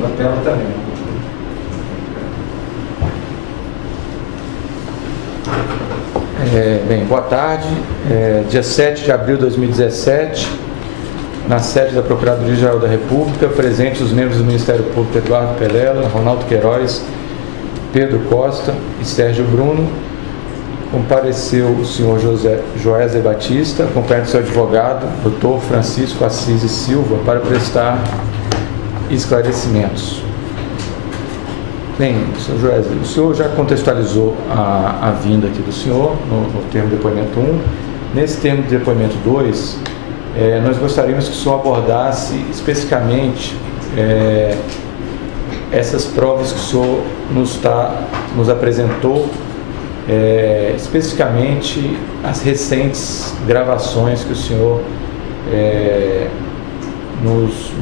Na tela também. Bem, boa tarde. Dia 7 de abril de 2017, na sede da Procuradoria-Geral da República, presentes os membros do Ministério Público Eduardo Pelela, Ronaldo Queiroz, Pedro Costa e Sérgio Bruno. Compareceu o senhor Joésley Batista, acompanhado do seu advogado, Dr. Francisco Assis e Silva, para prestar esclarecimentos. Bem, senhor Joésley, o senhor já contextualizou a vinda aqui do senhor no termo de depoimento 1. Nesse termo de depoimento 2, nós gostaríamos que o senhor abordasse especificamente essas provas que o senhor nos apresentou, especificamente as recentes gravações que o senhor nos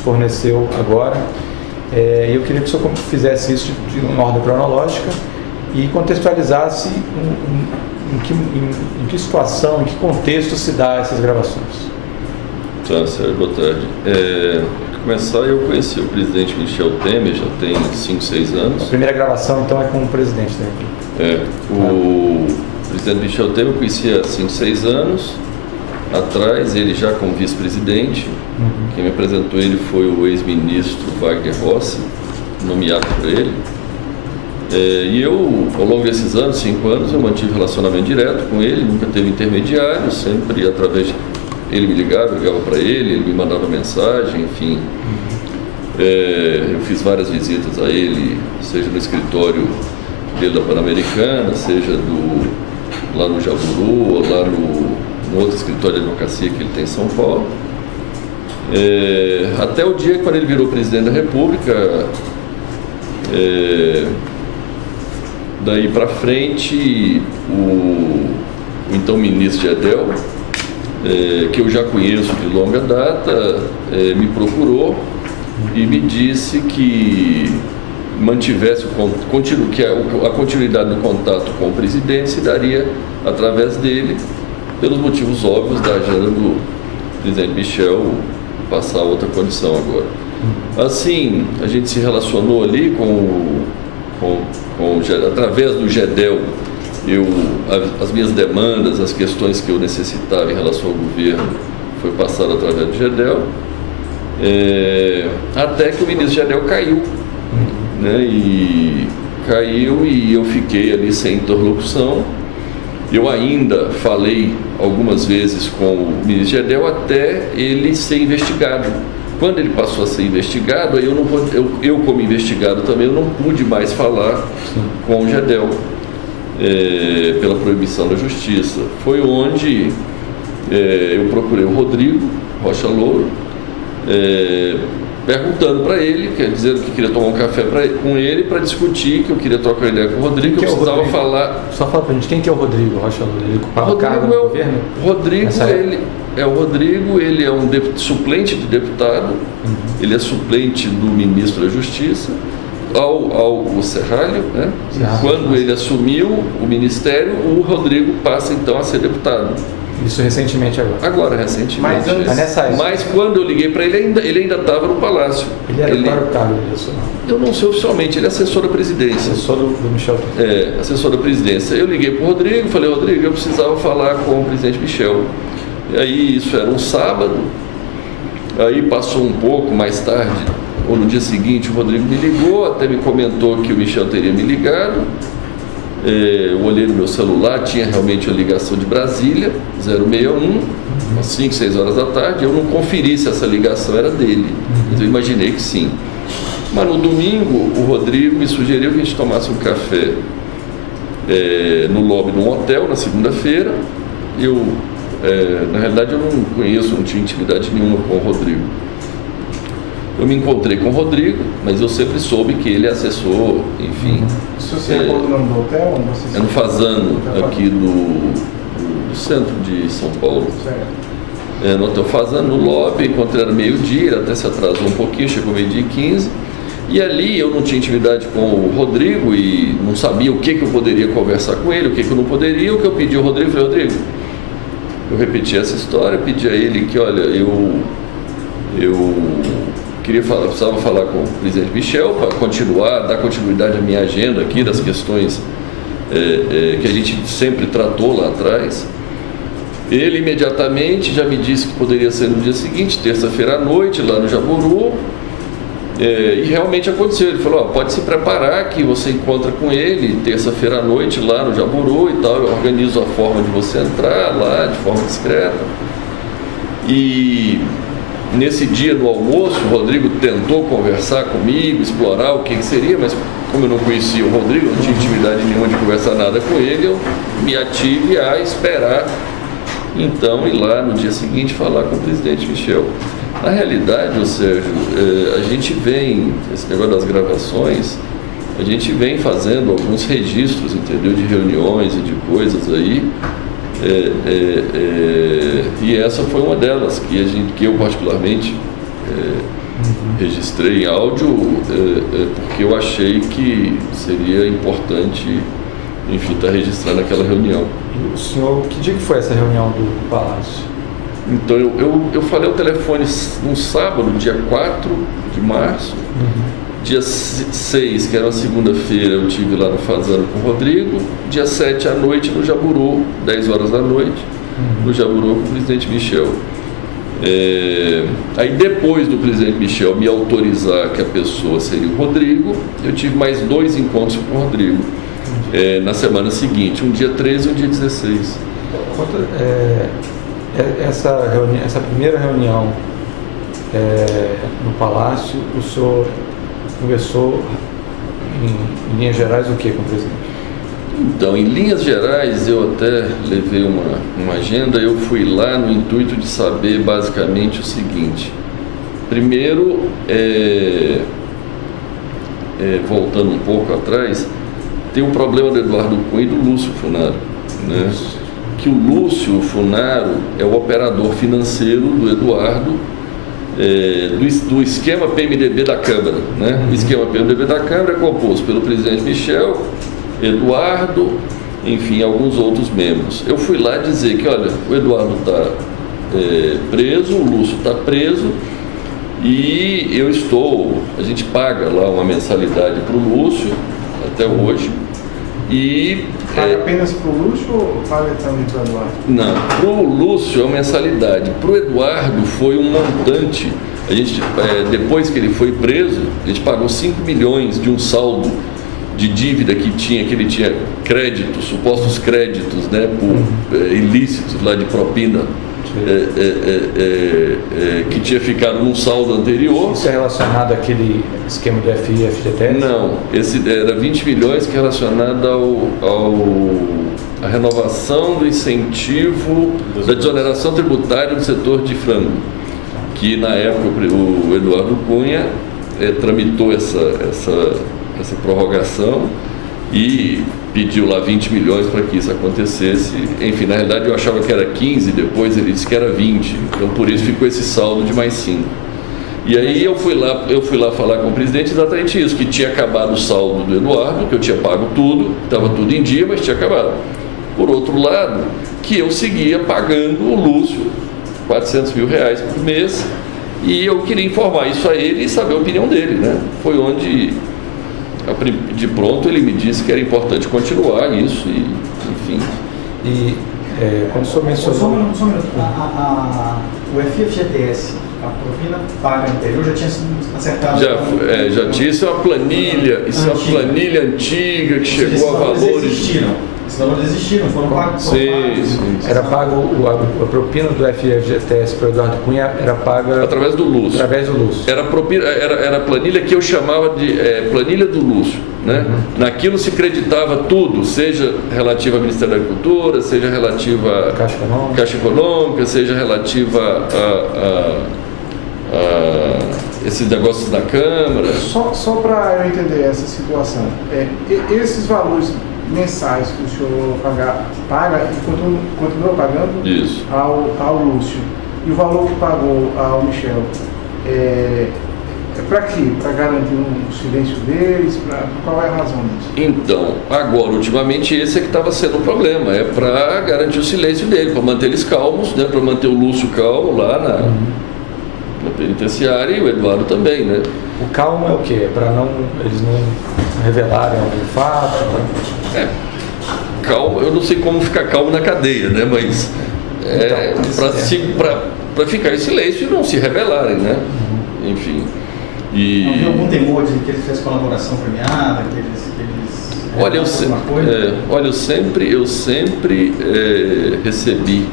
forneceu agora. Eu queria que o senhor fizesse isso de uma ordem cronológica e contextualizasse em que situação, em que contexto se dá essas gravações. Tá, Sérgio, boa tarde. Para começar, eu conheci o presidente Michel Temer, já tem 5, 6 anos. A primeira gravação, então, é com o presidente Temer. O presidente Michel Temer eu conhecia há 5, 6 anos atrás, ele já como vice-presidente. Quem me apresentou ele foi o ex-ministro Wagner Rossi, nomeado por ele. E eu, ao longo desses anos, 5 anos, eu mantive relacionamento direto com ele, nunca teve intermediário, sempre através de... Ele me ligava, eu ligava para ele me mandava mensagem, enfim. Eu fiz várias visitas a ele, seja no escritório dele da Pan-Americana, seja lá no Jaburu, ou lá no outro escritório de advocacia que ele tem em São Paulo. Até o dia quando ele virou presidente da República, daí para frente, o então ministro Gedel, que eu já conheço de longa data, me procurou e me disse que mantivesse que a continuidade do contato com o presidente se daria através dele, pelos motivos óbvios da agenda do presidente Michel passar outra condição agora. Assim, a gente se relacionou ali através do Gedel, as minhas demandas, as questões que eu necessitava em relação ao governo, foi passado através do Gedel, até que o ministro Gedel caiu, né? E caiu e eu fiquei ali sem interlocução. Eu ainda falei algumas vezes com o ministro Gedel até ele ser investigado. Quando ele passou a ser investigado, aí eu como investigado também, eu não pude mais falar com o Gedel, pela proibição da justiça. Foi onde eu procurei o Rodrigo Rocha Louro, perguntando para ele, dizendo que queria tomar um café com ele para discutir, que eu queria trocar ideia com o Rodrigo, que eu precisava falar. Só fala para a gente, quem que é o Rodrigo Rocha Louro? Ele ocupava o cargo no governo? Rodrigo, ele é um suplente de deputado, ele é suplente do ministro da Justiça, ao Serralho, né? Quando ele assumiu o ministério, o Rodrigo passa então a ser deputado. Isso recentemente agora? Agora, recentemente. Mas quando eu liguei para ele ainda estava no Palácio. Ele era para o cargo disso? Eu não sei oficialmente, ele é assessor da presidência. Assessor do Michel. Assessor da presidência. Eu liguei para o Rodrigo, falei, Rodrigo, eu precisava falar com o presidente Michel. E aí, isso era um sábado, aí passou um pouco mais tarde, ou no dia seguinte, o Rodrigo me ligou, até me comentou que o Michel teria me ligado. Eu olhei no meu celular, tinha realmente a ligação de Brasília, 061, às 5, 6 horas da tarde. Eu não conferi se essa ligação era dele, então eu imaginei que sim. Mas no domingo, o Rodrigo me sugeriu que a gente tomasse um café no lobby de um hotel, na segunda-feira. Na realidade, eu não conheço, não tinha intimidade nenhuma com o Rodrigo. Eu me encontrei com o Rodrigo, mas eu sempre soube que ele é assessor, enfim. Se você falou o nome do hotel? É no Fazano, aqui do centro de São Paulo. Certo. No hotel Fazano, no lobby, encontrei era meio-dia, ele até se atrasou um pouquinho, chegou meio-dia e 15. E ali eu não tinha intimidade com o Rodrigo e não sabia o que eu poderia conversar com ele, o que eu não poderia. O que eu pedi ao Rodrigo, falei, Rodrigo, eu repeti essa história, pedi a ele que, olha, eu precisava falar com o presidente Michel para dar continuidade à minha agenda aqui das questões que a gente sempre tratou lá atrás. Ele imediatamente já me disse que poderia ser no dia seguinte, terça-feira à noite, lá no Jaburu, e realmente aconteceu. Ele falou, pode se preparar que você encontra com ele terça-feira à noite lá no Jaburu e tal, eu organizo a forma de você entrar lá de forma discreta. E nesse dia no almoço, o Rodrigo tentou conversar comigo, explorar o que seria, mas como eu não conhecia o Rodrigo, não tinha intimidade nenhuma de conversar nada com ele, eu me ative a esperar, então, ir lá no dia seguinte falar com o presidente Michel. Na realidade, Sérgio, a gente vem, esse negócio das gravações, a gente vem fazendo alguns registros, entendeu, de reuniões e de coisas aí, e essa foi uma delas que eu particularmente registrei em áudio, porque eu achei que seria importante, enfim, estar registrando aquela reunião. E o senhor, que dia que foi essa reunião do Palácio? Então, eu falei ao telefone num sábado, dia 4 de março, dia 6, que era uma segunda-feira, eu estive lá no Fazano com o Rodrigo, dia 7 à noite no Jaburu, 10 horas da noite, no Jaburu com o presidente Michel. Aí depois do presidente Michel me autorizar que a pessoa seria o Rodrigo, eu tive mais 2 encontros com o Rodrigo, na semana seguinte, um dia 13 e um dia 16. Essa primeira reunião no Palácio, o senhor conversou em linhas gerais o que com o presidente? Então, em linhas gerais, eu até levei uma agenda, eu fui lá no intuito de saber basicamente o seguinte. Primeiro, voltando um pouco atrás, tem um problema do Eduardo Cunha e do Lúcio Funaro, né? Que o Lúcio Funaro é o operador financeiro do Eduardo, do esquema PMDB da Câmara, né? O esquema PMDB da Câmara é composto pelo presidente Michel, Eduardo, enfim, alguns outros membros. Eu fui lá dizer que, olha, o Eduardo está preso, o Lúcio está preso, e a gente paga lá uma mensalidade para o Lúcio, até hoje, e... Paga apenas para o Lúcio ou paga também para o Eduardo? Não, para o Lúcio é uma mensalidade, para o Eduardo foi um montante. A gente, depois que ele foi preso, a gente pagou 5 milhões de um saldo de dívida que ele tinha créditos, supostos créditos, né, por ilícitos lá de propina, que tinha ficado num saldo anterior. Isso é relacionado àquele esquema do FGTS? Não, esse era 20 milhões que é relacionado à renovação do incentivo da desoneração tributária do setor de frango, que na época o Eduardo Cunha tramitou essa prorrogação e pediu lá 20 milhões para que isso acontecesse. Enfim, na realidade eu achava que era 15, depois ele disse que era 20, então por isso ficou esse saldo de mais 5. E aí eu fui lá falar com o presidente exatamente isso, que tinha acabado o saldo do Eduardo, que eu tinha pago tudo, estava tudo em dia, mas tinha acabado. Por outro lado, que eu seguia pagando o Lúcio 400 mil reais por mês, e eu queria informar isso a ele e saber a opinião dele, né? Foi onde... De pronto ele me disse que era importante continuar isso, e, enfim. E quando o senhor mencionou... O FGTS, a propina paga anterior, já tinha sido acertado? Já tinha, isso é uma planilha, é uma planilha antiga que chegou a valores... Esses valores existiram, foram pagos. Sim. Era pago a propina do FGTS para o Eduardo Cunha, era paga através do Lúcio. Era a planilha que eu chamava de planilha do Lúcio, né? Naquilo se creditava tudo, seja relativa ao Ministério da Agricultura, seja relativa à Caixa Econômica, seja relativa a esses negócios da Câmara. Só para eu entender essa situação, esses valores mensais que o senhor paga e continua pagando isso ao Lúcio, e o valor que pagou ao Michel é para quê? Para garantir o silêncio deles? Qual é a razão disso? Então, agora, ultimamente, esse é que estava sendo o problema, é para garantir o silêncio dele, para manter eles calmos, né, para manter o Lúcio calmo lá na penitenciária e o Eduardo também, né? O calmo é o quê? Para eles não revelarem algum fato? Calmo, eu não sei como ficar calmo na cadeia, né? Mas para ficar em silêncio e não se revelarem, né? Enfim. Não havia algum temor de que ele fez colaboração premiada, que eles olha, eu sempre recebi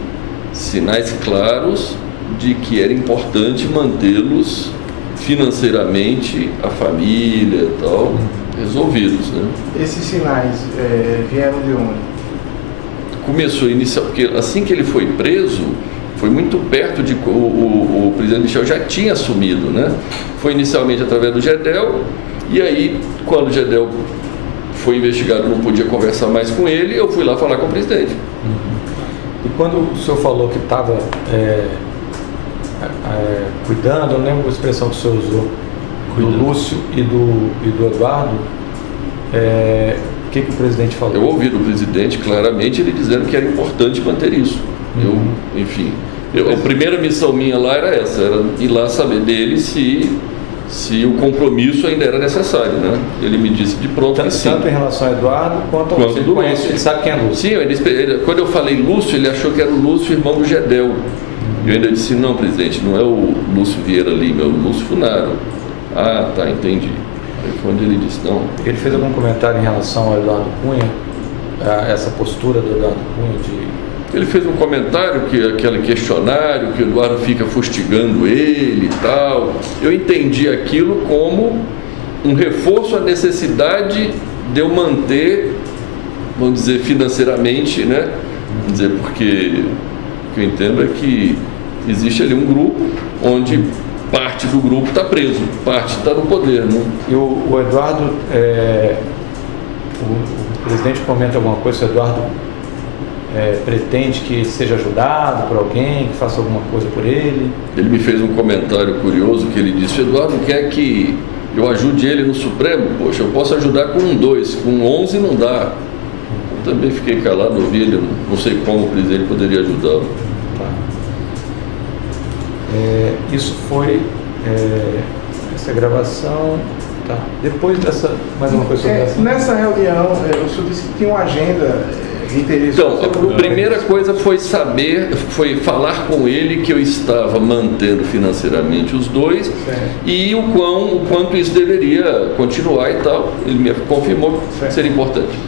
sinais claros de que era importante mantê-los financeiramente, a família e tal, resolvidos, né? Esses sinais vieram de onde? Começou porque assim que ele foi preso, foi muito perto de o presidente Michel já tinha assumido, né? Foi inicialmente através do Gedel, e aí quando o Gedel foi investigado, não podia conversar mais com ele, eu fui lá falar com o presidente. E quando o senhor falou que estava cuidando, eu não lembro a expressão que o senhor usou, do Lúcio e do Eduardo, o que o presidente falou? Eu ouvi do presidente claramente ele dizendo que era importante manter isso. A primeira missão minha lá era essa, era ir lá saber dele se o compromisso ainda era necessário, né? Ele me disse de pronto que sim. Tanto em relação ao Eduardo quanto ao do Lúcio. Ele sabe quem é Lúcio. Sim, quando eu falei Lúcio, ele achou que era o Lúcio, irmão do Gedel. Eu ainda disse, não, presidente, não é o Lúcio Vieira Lima, é o Lúcio Funaro. Ah, tá, entendi. Aí foi onde ele disse, não. Ele fez algum comentário em relação ao Eduardo Cunha, a essa postura do Eduardo Cunha de... Ele fez um comentário, aquele questionário, que o Eduardo fica fustigando ele e tal. Eu entendi aquilo como um reforço à necessidade de eu manter, vamos dizer, financeiramente, né? Vamos dizer, porque o que eu entendo é que existe ali um grupo onde parte do grupo está preso, parte está no poder, né? E o Eduardo, o presidente comenta alguma coisa, o Eduardo pretende que seja ajudado por alguém, que faça alguma coisa por ele? Ele me fez um comentário curioso que ele disse, o Eduardo quer que eu ajude ele no Supremo? Poxa, eu posso ajudar com 2, com 11 não dá. Eu também fiquei calado, ouvi ele, não sei como o presidente poderia ajudá-lo. Tá. Isso foi essa gravação. Tá. Depois dessa, mais uma coisa sobre essa. Nessa reunião, o senhor disse que tinha uma agenda de interesse. Então, a primeira coisa foi falar com ele que eu estava mantendo financeiramente os 2 e o quanto isso deveria continuar e tal. Ele me confirmou que seria importante.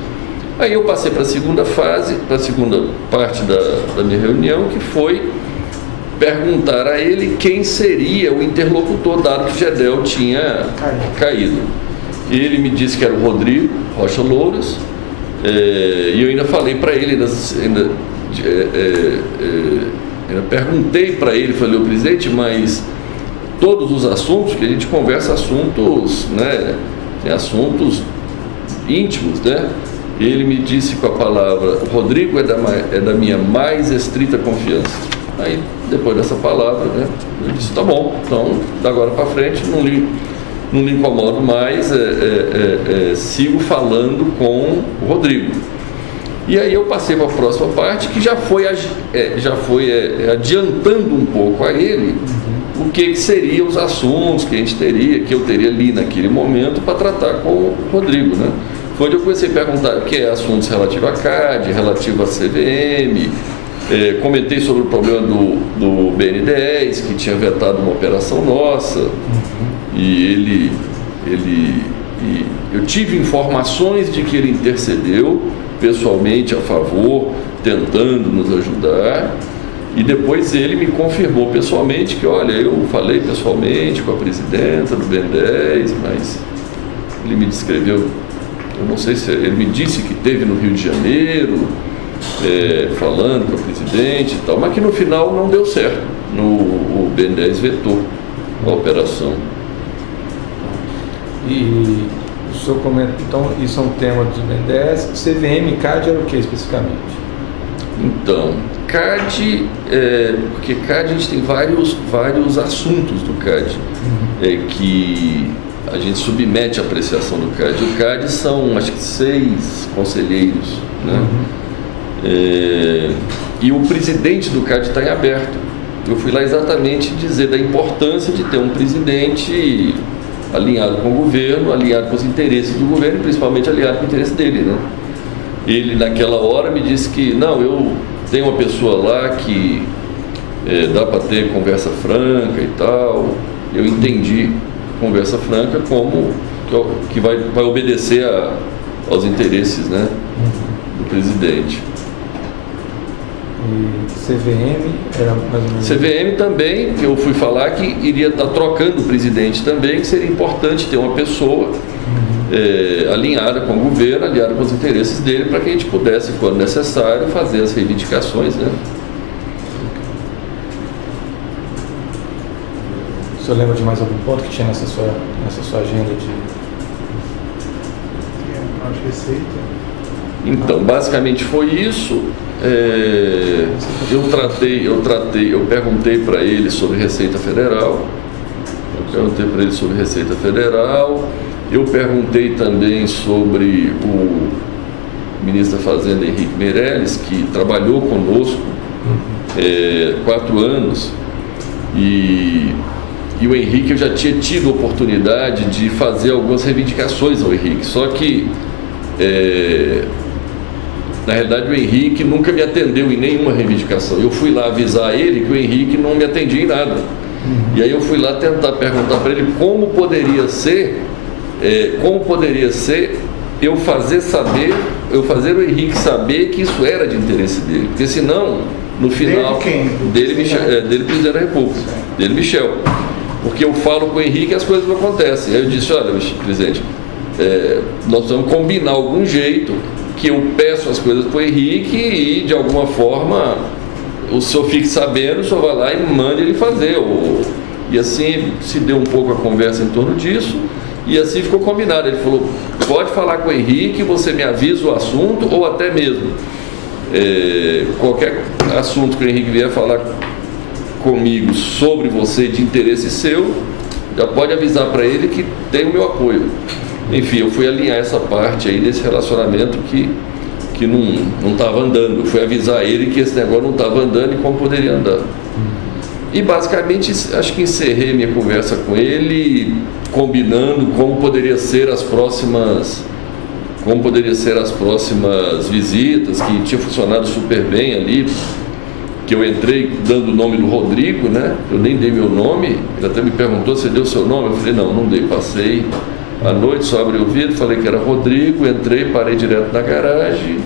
Aí eu passei para a segunda fase, para a segunda parte da minha reunião, que foi perguntar a ele quem seria o interlocutor, dado que o Gedel tinha caído. Ele me disse que era o Rodrigo Rocha Louras, e eu ainda falei para ele, ainda perguntei para ele, falei, presidente, mas todos os assuntos, que a gente conversa assuntos, né, tem assuntos íntimos, né? Ele me disse com a palavra, o Rodrigo é da minha mais estrita confiança. Aí, depois dessa palavra, né, eu disse, tá bom, então, da agora para frente, não lhe incomodo mais, sigo falando com o Rodrigo. E aí eu passei para a próxima parte, que já foi adiantando um pouco a ele o que seriam os assuntos que eu teria ali naquele momento para tratar com o Rodrigo, né? Foi onde eu comecei a perguntar o que é assuntos relativos à CAD, relativo à CVM, comentei sobre o problema do BN10, que tinha vetado uma operação nossa, e eu tive informações de que ele intercedeu pessoalmente a favor, tentando nos ajudar, e depois ele me confirmou pessoalmente que, olha, eu falei pessoalmente com a presidenta do BN10, mas ele me descreveu, eu não sei se ele me disse que teve no Rio de Janeiro, falando com o presidente e tal, mas que no final não deu certo. O BN10 vetou a operação. E o senhor comenta, então, isso é um tema do BN10. CVM e CAD era o que especificamente? Então, CAD, porque CAD a gente tem vários assuntos do CAD, que a gente submete à apreciação do CAD. O CAD são, acho que 6 conselheiros, né? E o presidente do CAD está em aberto. Eu fui lá exatamente dizer da importância de ter um presidente alinhado com o governo, alinhado com os interesses do governo e principalmente alinhado com o interesse dele, né? Ele naquela hora me disse que não, eu tenho uma pessoa lá que dá para ter conversa franca e tal. Eu entendi conversa franca como que vai obedecer aos interesses, né, do presidente. E CVM era mais ou menos... CVM também, eu fui falar que iria estar trocando o presidente também, que seria importante ter uma pessoa alinhada com o governo, alinhada com os interesses dele, para que a gente pudesse, quando necessário, fazer as reivindicações, né? O senhor lembra de mais algum ponto que tinha nessa sua agenda de... de receita? Então, basicamente foi isso. Eu perguntei para ele sobre Receita Federal. Eu perguntei também sobre o ministro da Fazenda, Henrique Meirelles, que trabalhou conosco 4 anos. E o Henrique, eu já tinha tido oportunidade de fazer algumas reivindicações ao Henrique. Só que, na realidade, o Henrique nunca me atendeu em nenhuma reivindicação. Eu fui lá avisar ele que o Henrique não me atendia em nada. E aí eu fui lá tentar perguntar para ele como poderia ser eu fazer o Henrique saber que isso era de interesse dele. Porque senão, no final... Dele, presidente da República. Dele, Michel. Porque eu falo com o Henrique e as coisas não acontecem. Aí eu disse, olha, presidente, nós vamos combinar algum jeito que eu peço as coisas para o Henrique e, de alguma forma, o senhor fique sabendo, o senhor vai lá e mande ele fazer. E assim se deu um pouco a conversa em torno disso e assim ficou combinado. Ele falou, pode falar com o Henrique, você me avisa o assunto ou até mesmo qualquer assunto que o Henrique vier falar comigo sobre você de interesse seu, já pode avisar para ele que tem o meu apoio. Enfim, eu fui alinhar essa parte aí desse relacionamento que não estava andando. Eu fui avisar ele que esse negócio não estava andando e como poderia andar. E basicamente acho que encerrei minha conversa com ele, combinando como poderia ser as próximas visitas, que tinha funcionado super bem ali. Que eu entrei dando o nome do Rodrigo, né? Eu nem dei meu nome. Ele até me perguntou se deu seu nome. Eu falei, não dei. Passei à noite, só abri o vidro, falei que era Rodrigo, entrei, parei direto na garagem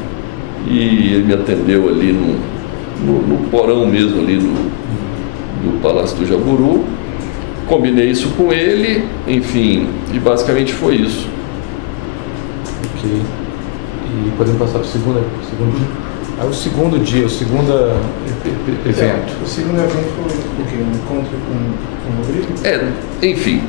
e ele me atendeu ali no porão mesmo ali do Palácio do Jaburu. Combinei isso com ele, enfim, e basicamente foi isso. Ok. E podemos passar para o segundo dia? O segundo dia, o segundo evento. O segundo evento foi o quê? Um encontro com o Rodrigo? Enfim,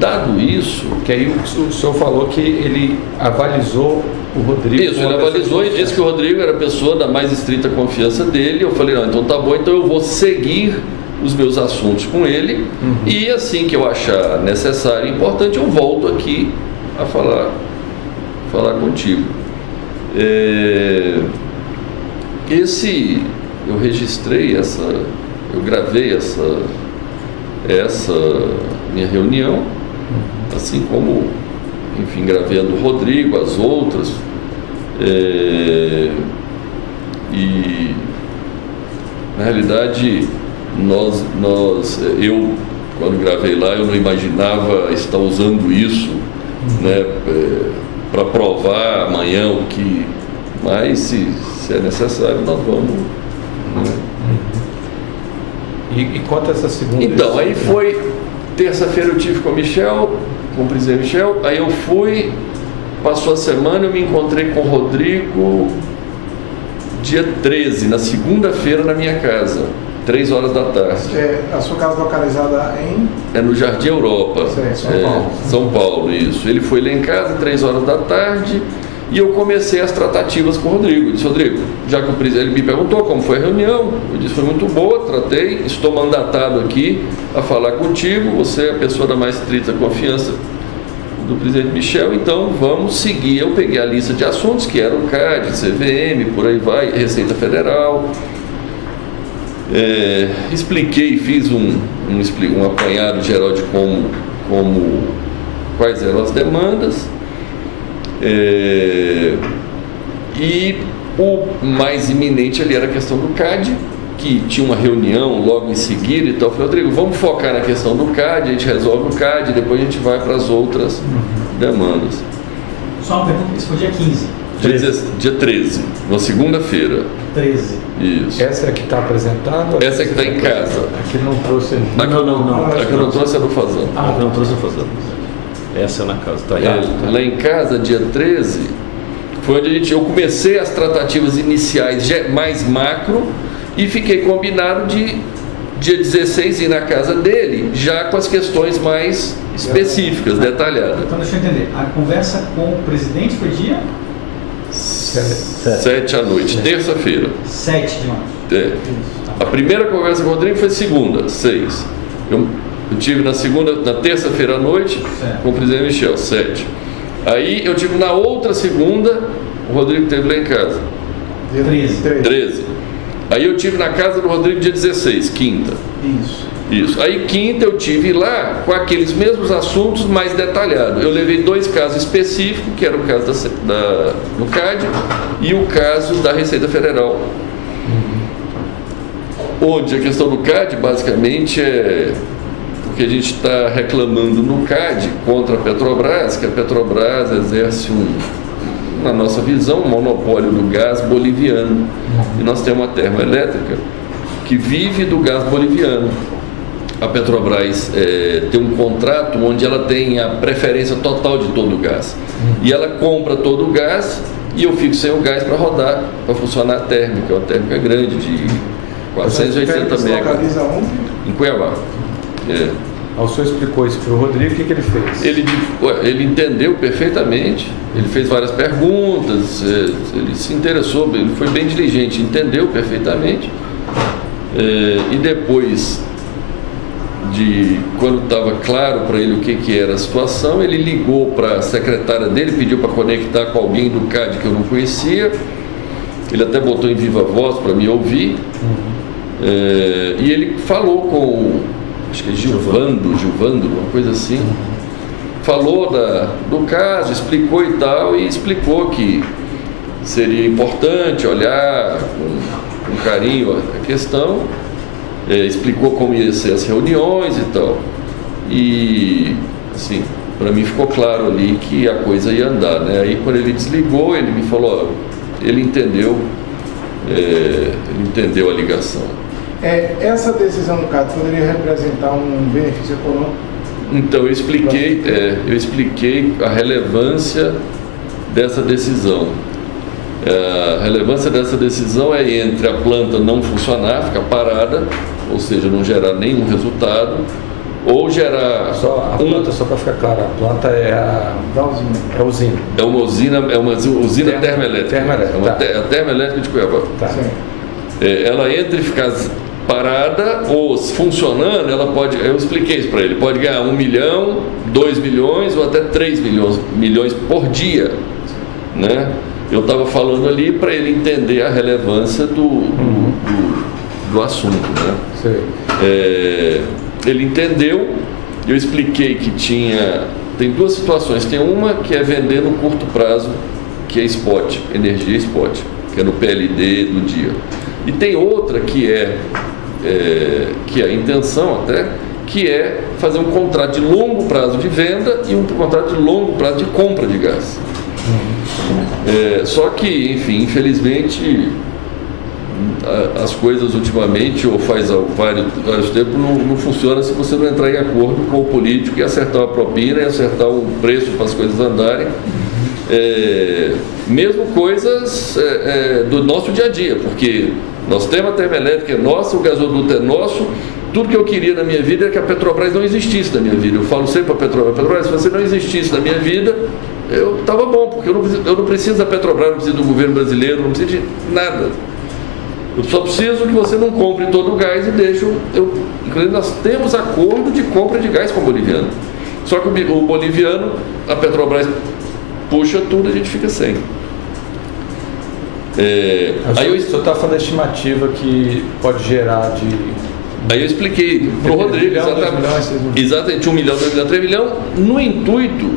dado isso... Que aí o senhor falou que ele avalizou o Rodrigo... Isso, ele avalizou e disse que o Rodrigo era a pessoa da mais estrita confiança dele. Eu falei, não, então tá bom, então eu vou seguir os meus assuntos com ele e assim que eu achar necessário e importante, eu volto aqui a falar contigo. Eu registrei eu gravei essa minha reunião, assim como, enfim, gravei a do Rodrigo, as outras, e na realidade eu quando gravei lá, eu não imaginava estar usando isso, né, para provar amanhã o que, mas se é necessário, nós vamos. Né? E quanto a essa segunda? Então, aí foi terça-feira eu tive com o presidente Michel, aí eu fui, passou a semana, eu me encontrei com o Rodrigo dia 13, na segunda-feira, na minha casa, 3 horas da tarde. A sua casa localizada em? É no Jardim Europa. São Paulo. São Paulo, isso. Ele foi lá em casa, 3 horas da tarde, e eu comecei as tratativas com o Rodrigo. Eu disse, Rodrigo, já que o presidente me perguntou como foi a reunião, eu disse, foi muito boa, tratei, estou mandatado aqui a falar contigo, você é a pessoa da mais estrita confiança do presidente Michel, então vamos seguir. Eu peguei a lista de assuntos, que era o CAD, CVM, por aí vai, Receita Federal, Expliquei, fiz um apanhado geral de quais eram as demandas, e o mais iminente ali era a questão do CAD, que tinha uma reunião logo em seguida e tal. Eu falei, Rodrigo, vamos focar na questão do CAD, a gente resolve o CAD, depois a gente vai para as outras demandas. Só uma pergunta, isso foi dia 15? Dia 13, uma segunda-feira. 13. Isso. Essa é que está apresentada? Essa é que está em casa. Aqui não trouxe. Aqui não. Aqui eu não trouxe a do Fazano. Ah, não trouxe a Fazano. Essa é na casa, tá aí. Lá em casa, dia 13, foi onde eu comecei as tratativas iniciais mais macro e fiquei combinado de dia 16 ir na casa dele, já com as questões mais específicas, detalhadas. Então deixa eu entender, a conversa com o presidente foi dia? 7 à noite, terça-feira. 7 de março. A primeira conversa com o Rodrigo foi segunda, 6. Eu tive na terça-feira à noite, certo, com o presidente Michel, 7. Aí eu tive na outra segunda, o Rodrigo esteve lá em casa. 13. Aí eu tive na casa do Rodrigo dia 16, quinta. Isso. Aí quinta eu tive lá com aqueles mesmos assuntos mais detalhados. Eu levei 2 casos específicos, que era o caso do CAD e o caso da Receita Federal. Onde a questão do CAD basicamente é porque a gente está reclamando no CAD contra a Petrobras, que a Petrobras exerce na nossa visão, um monopólio do gás boliviano. E nós temos uma termoelétrica que vive do gás boliviano. A Petrobras tem um contrato onde ela tem a preferência total de todo o gás. E ela compra todo o gás e eu fico sem o gás para rodar, para funcionar a térmica. É uma térmica grande de 480 megas. Em Cuiabá. O senhor explicou isso para o Rodrigo, o que ele fez? Ele entendeu perfeitamente, ele fez várias perguntas, ele se interessou, ele foi bem diligente, entendeu perfeitamente. E depois, quando estava claro para ele o que era a situação, ele ligou para a secretária dele, pediu para conectar com alguém do CAD que eu não conhecia. Ele até botou em viva voz para me ouvir. E ele falou com, acho que é Gilvando, uma coisa assim. Falou do caso, explicou e tal, e explicou que seria importante olhar com carinho a questão. Explicou como ia ser as reuniões e tal. E, assim, para mim ficou claro ali que a coisa ia andar, né? Aí quando ele desligou, ele me falou, ele entendeu a ligação. Essa decisão do CAD poderia representar um benefício econômico? Então, eu expliquei a relevância dessa decisão. A relevância dessa decisão é entre a planta não funcionar, ficar parada, ou seja, não gerar nenhum resultado, ou gerar... A planta, só para ficar claro, a planta é a usina. É uma usina termoelétrica. É a termoelétrica de Cuiabá. Tá. Ela entre ficar parada ou funcionando, ela pode, eu expliquei isso para ele, pode ganhar 1 milhão, 2 milhões ou até 3 milhões por dia, né? Eu estava falando ali para ele entender a relevância do assunto, né? Ele entendeu. Eu expliquei que tem 2 situações. Tem uma que é vender no curto prazo, que é spot, energia spot, que é no PLD do dia. E tem outra que é a intenção até, que é fazer um contrato de longo prazo de venda e um contrato de longo prazo de compra de gás. Só que, enfim, infelizmente, as coisas ultimamente, ou faz vários tempos, não funciona se você não entrar em acordo com o político e acertar a propina e acertar o preço para as coisas andarem. Mesmo coisas do nosso dia a dia, porque nós temos a termoelétrica é nossa, o gasoduto é nosso. Tudo que eu queria na minha vida é que a Petrobras não existisse na minha vida. Eu falo sempre para a Petrobras, se você não existisse na minha vida, eu estava bom, porque eu não preciso da Petrobras, não preciso do governo brasileiro, não preciso de nada. Eu só preciso que você não compre todo o gás e deixe inclusive nós temos acordo de compra de gás com o boliviano. Só que o boliviano, a Petrobras puxa tudo, a gente fica sem. Aí o senhor está falando da estimativa que pode gerar de... Aí eu expliquei para o Rodrigo exatamente 1 milhão, 2 milhões, 3 milhões, no intuito,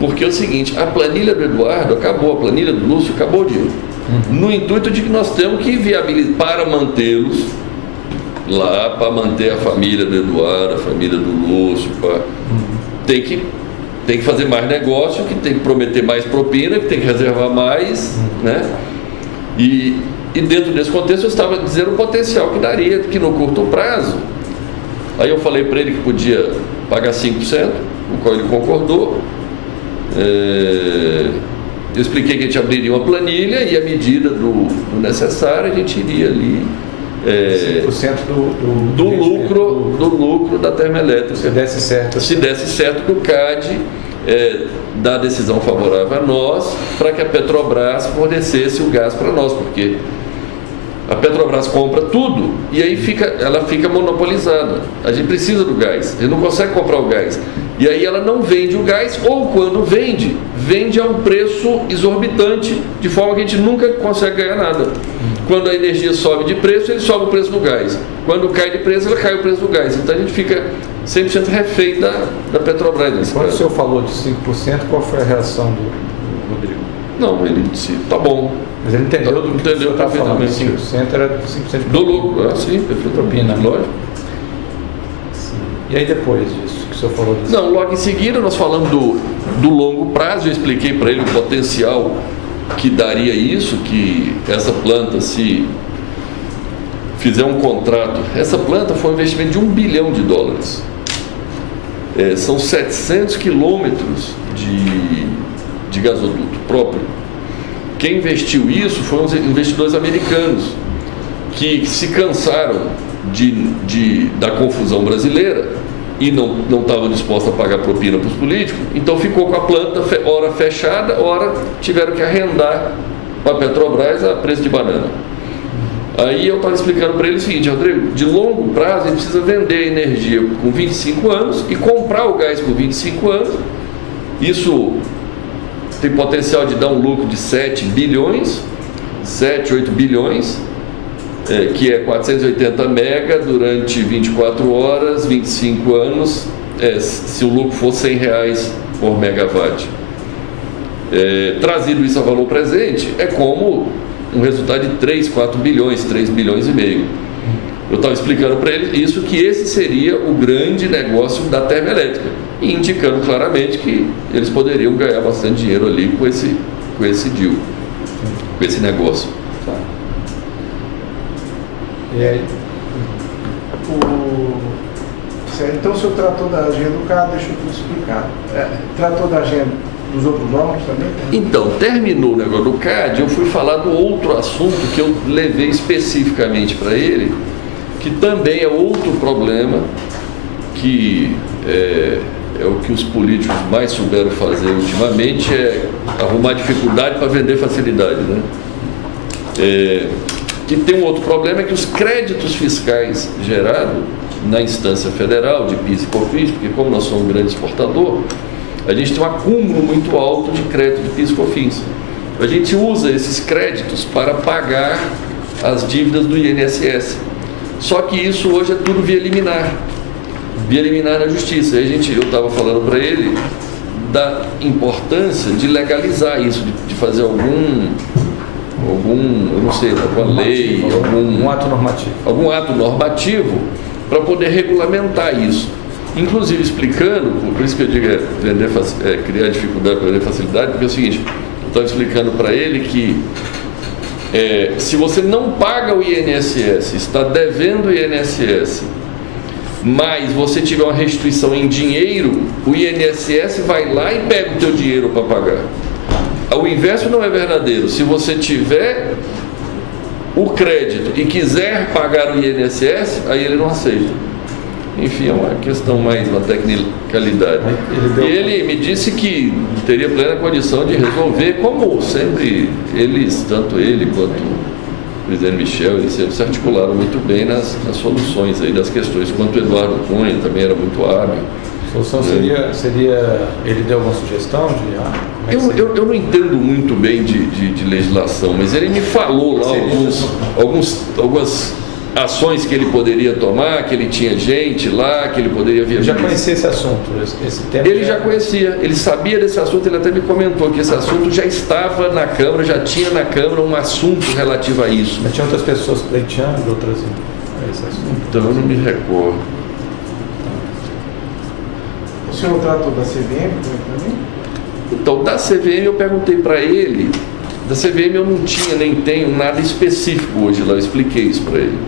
porque é o seguinte, a planilha do Eduardo acabou, a planilha do Lúcio acabou de no intuito de que nós temos que viabilizar para mantê-los lá, para manter a família do Eduardo, a família do Lúcio, tem que fazer mais negócio, que tem que prometer mais propina, que tem que reservar mais, né? E dentro desse contexto eu estava dizendo o potencial que daria, que no curto prazo, aí eu falei para ele que podia pagar 5%, o qual ele concordou. Eu expliquei que a gente abriria uma planilha e à medida do necessário a gente iria ali 5% do lucro da termoelétrica. Se desse certo. Se desse certo que o CAD dá decisão favorável a nós para que a Petrobras fornecesse o gás para nós, porque a Petrobras compra tudo e aí ela fica monopolizada. A gente precisa do gás, a gente não consegue comprar o gás. E aí ela não vende o gás, ou quando vende a um preço exorbitante, de forma que a gente nunca consegue ganhar nada. Quando a energia sobe de preço, ele sobe o preço do gás. Quando cai de preço, ela cai o preço do gás. Então a gente fica 100% refém da Petrobras. Quando o senhor falou de 5%, qual foi a reação do Rodrigo? Não, ele disse, tá bom. Mas ele entendeu do que o senhor estava falando. 5% era 5% do lucro. Sim, propina, lógico. Sim. E aí depois disso, que o senhor falou disso? Não, logo em seguida nós falamos do longo prazo. Eu expliquei para ele o potencial que daria isso, que essa planta, se fizer um contrato, essa planta foi um investimento de $1 bilhão. São 700 quilômetros de gasoduto próprio. Quem investiu isso foram os investidores americanos, que se cansaram da confusão brasileira e não estavam dispostos a pagar propina para os políticos, então ficou com a planta hora fechada, hora tiveram que arrendar para a Petrobras a preço de banana. Aí eu estava explicando para ele o seguinte: Rodrigo, de longo prazo a gente precisa vender a energia com 25 anos e comprar o gás com 25 anos. Isso tem potencial de dar um lucro de 7 bilhões, 7, 8 bilhões, que é 480 mega durante 24 horas, 25 anos, se o lucro for R$100 por megawatt. Trazido isso a valor presente, é como um resultado de 3, 4 bilhões, 3 bilhões e meio. Eu estava explicando para ele isso, que esse seria o grande negócio da termoelétrica, e indicando claramente que eles poderiam ganhar bastante dinheiro ali com esse deal, com esse negócio. Tá. E aí? Então o senhor tratou da agenda do CAD, deixa eu explicar. Tratou da agenda dos outros órgãos também? Então, terminou o negócio do CAD, eu fui falar do outro assunto que eu levei especificamente para ele, que também é outro problema, que é o que os políticos mais souberam fazer ultimamente, é arrumar dificuldade para vender facilidade, né? Que tem um outro problema, é que os créditos fiscais gerados na instância federal de PIS e COFINS, porque como nós somos um grande exportador, a gente tem um acúmulo muito alto de crédito de PIS e COFINS. A gente usa esses créditos para pagar as dívidas do INSS. Só que isso hoje é tudo via liminar na justiça. Aí eu estava falando para ele da importância de legalizar isso, de fazer algum, eu não sei, alguma lei, algum ato normativo para poder regulamentar isso. Inclusive explicando, por isso que eu digo criar dificuldade para vender facilidade, porque é o seguinte, eu estava explicando para ele que se você não paga o INSS, está devendo o INSS, mas você tiver uma restituição em dinheiro, o INSS vai lá e pega o teu dinheiro para pagar. O inverso não é verdadeiro. Se você tiver o crédito e quiser pagar o INSS, aí ele não aceita. Enfim, é uma questão mais, uma tecnicalidade. E ele me disse que teria plena condição de resolver, como sempre eles, tanto ele quanto o presidente Michel, eles sempre se articularam muito bem nas soluções aí das questões, quanto o Eduardo Cunha também era muito hábil. A solução seria ele deu alguma sugestão de... como é que Eu não entendo muito bem de legislação, mas ele me falou lá algumas ações que ele poderia tomar, que ele tinha gente lá, que ele poderia viajar. Eu já conhecia esse assunto, esse tema. Ele já conhecia, ele sabia desse assunto, ele até me comentou que esse assunto já estava na Câmara, já tinha na Câmara um assunto relativo a isso. Mas tinha outras pessoas pleiteando, outras a esse assunto? Então eu não me recordo. O senhor tratou da CVM também? Então, da CVM eu perguntei para ele, da CVM eu não tinha, nem tenho nada específico hoje lá, eu expliquei isso para ele.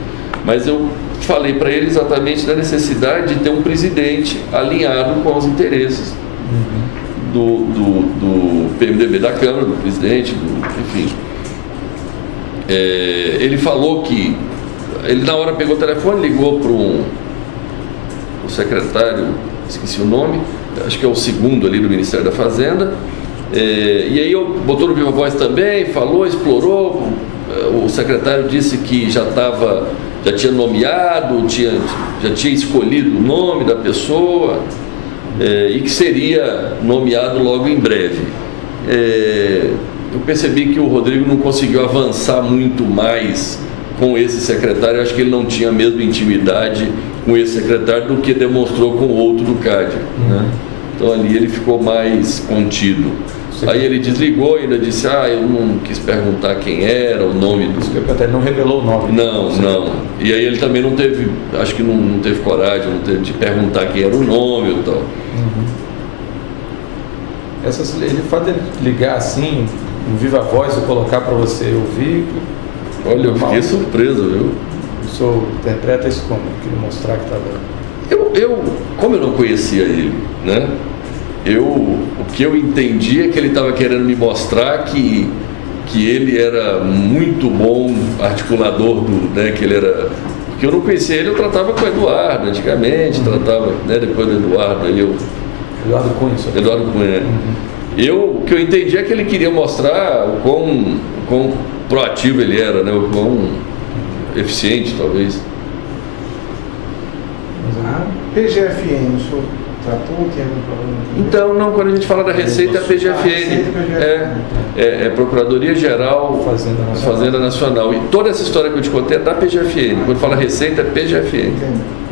Mas eu falei para ele exatamente da necessidade de ter um presidente alinhado com os interesses do PMDB da Câmara, do presidente, enfim. Ele falou que, ele na hora pegou o telefone, ligou para o secretário, esqueci o nome, acho que é o segundo ali do Ministério da Fazenda, e aí botou no Viva Voz também, falou, explorou, o secretário disse que já tinha nomeado, já tinha escolhido o nome da pessoa, e que seria nomeado logo em breve. Eu percebi que o Rodrigo não conseguiu avançar muito mais com esse secretário, eu acho que ele não tinha a mesma intimidade com esse secretário do que demonstrou com o outro do CAD, né? Então ali ele ficou mais contido. Aí ele desligou e ainda disse, eu não quis perguntar quem era, o nome do... Ele não revelou o nome. Não. E aí ele também não teve, acho que não teve coragem, não teve de perguntar quem era o nome e tal. Ele pode ligar assim, um Viva Voz, e colocar para você ouvir. Olha, eu fiquei surpreso, viu? O senhor interpreta isso como? Queria mostrar que estava... Como eu não conhecia ele, né? O que eu entendi é que ele estava querendo me mostrar que ele era muito bom articulador que ele era... Porque eu não conhecia ele, eu tratava com o Eduardo antigamente, tratava, né, depois do Eduardo, aí eu... Eduardo Cunha. Eduardo Cunha. O que eu entendi é que ele queria mostrar o quão proativo ele era, né? O quão eficiente, talvez. PGFN, o senhor tratou? Tem algum problema? Então, não, quando a gente fala da Receita, é a PGFN. É Procuradoria Geral Fazenda Nacional. E toda essa história que eu te contei é da PGFN. Quando fala Receita, é PGFN. Entendo.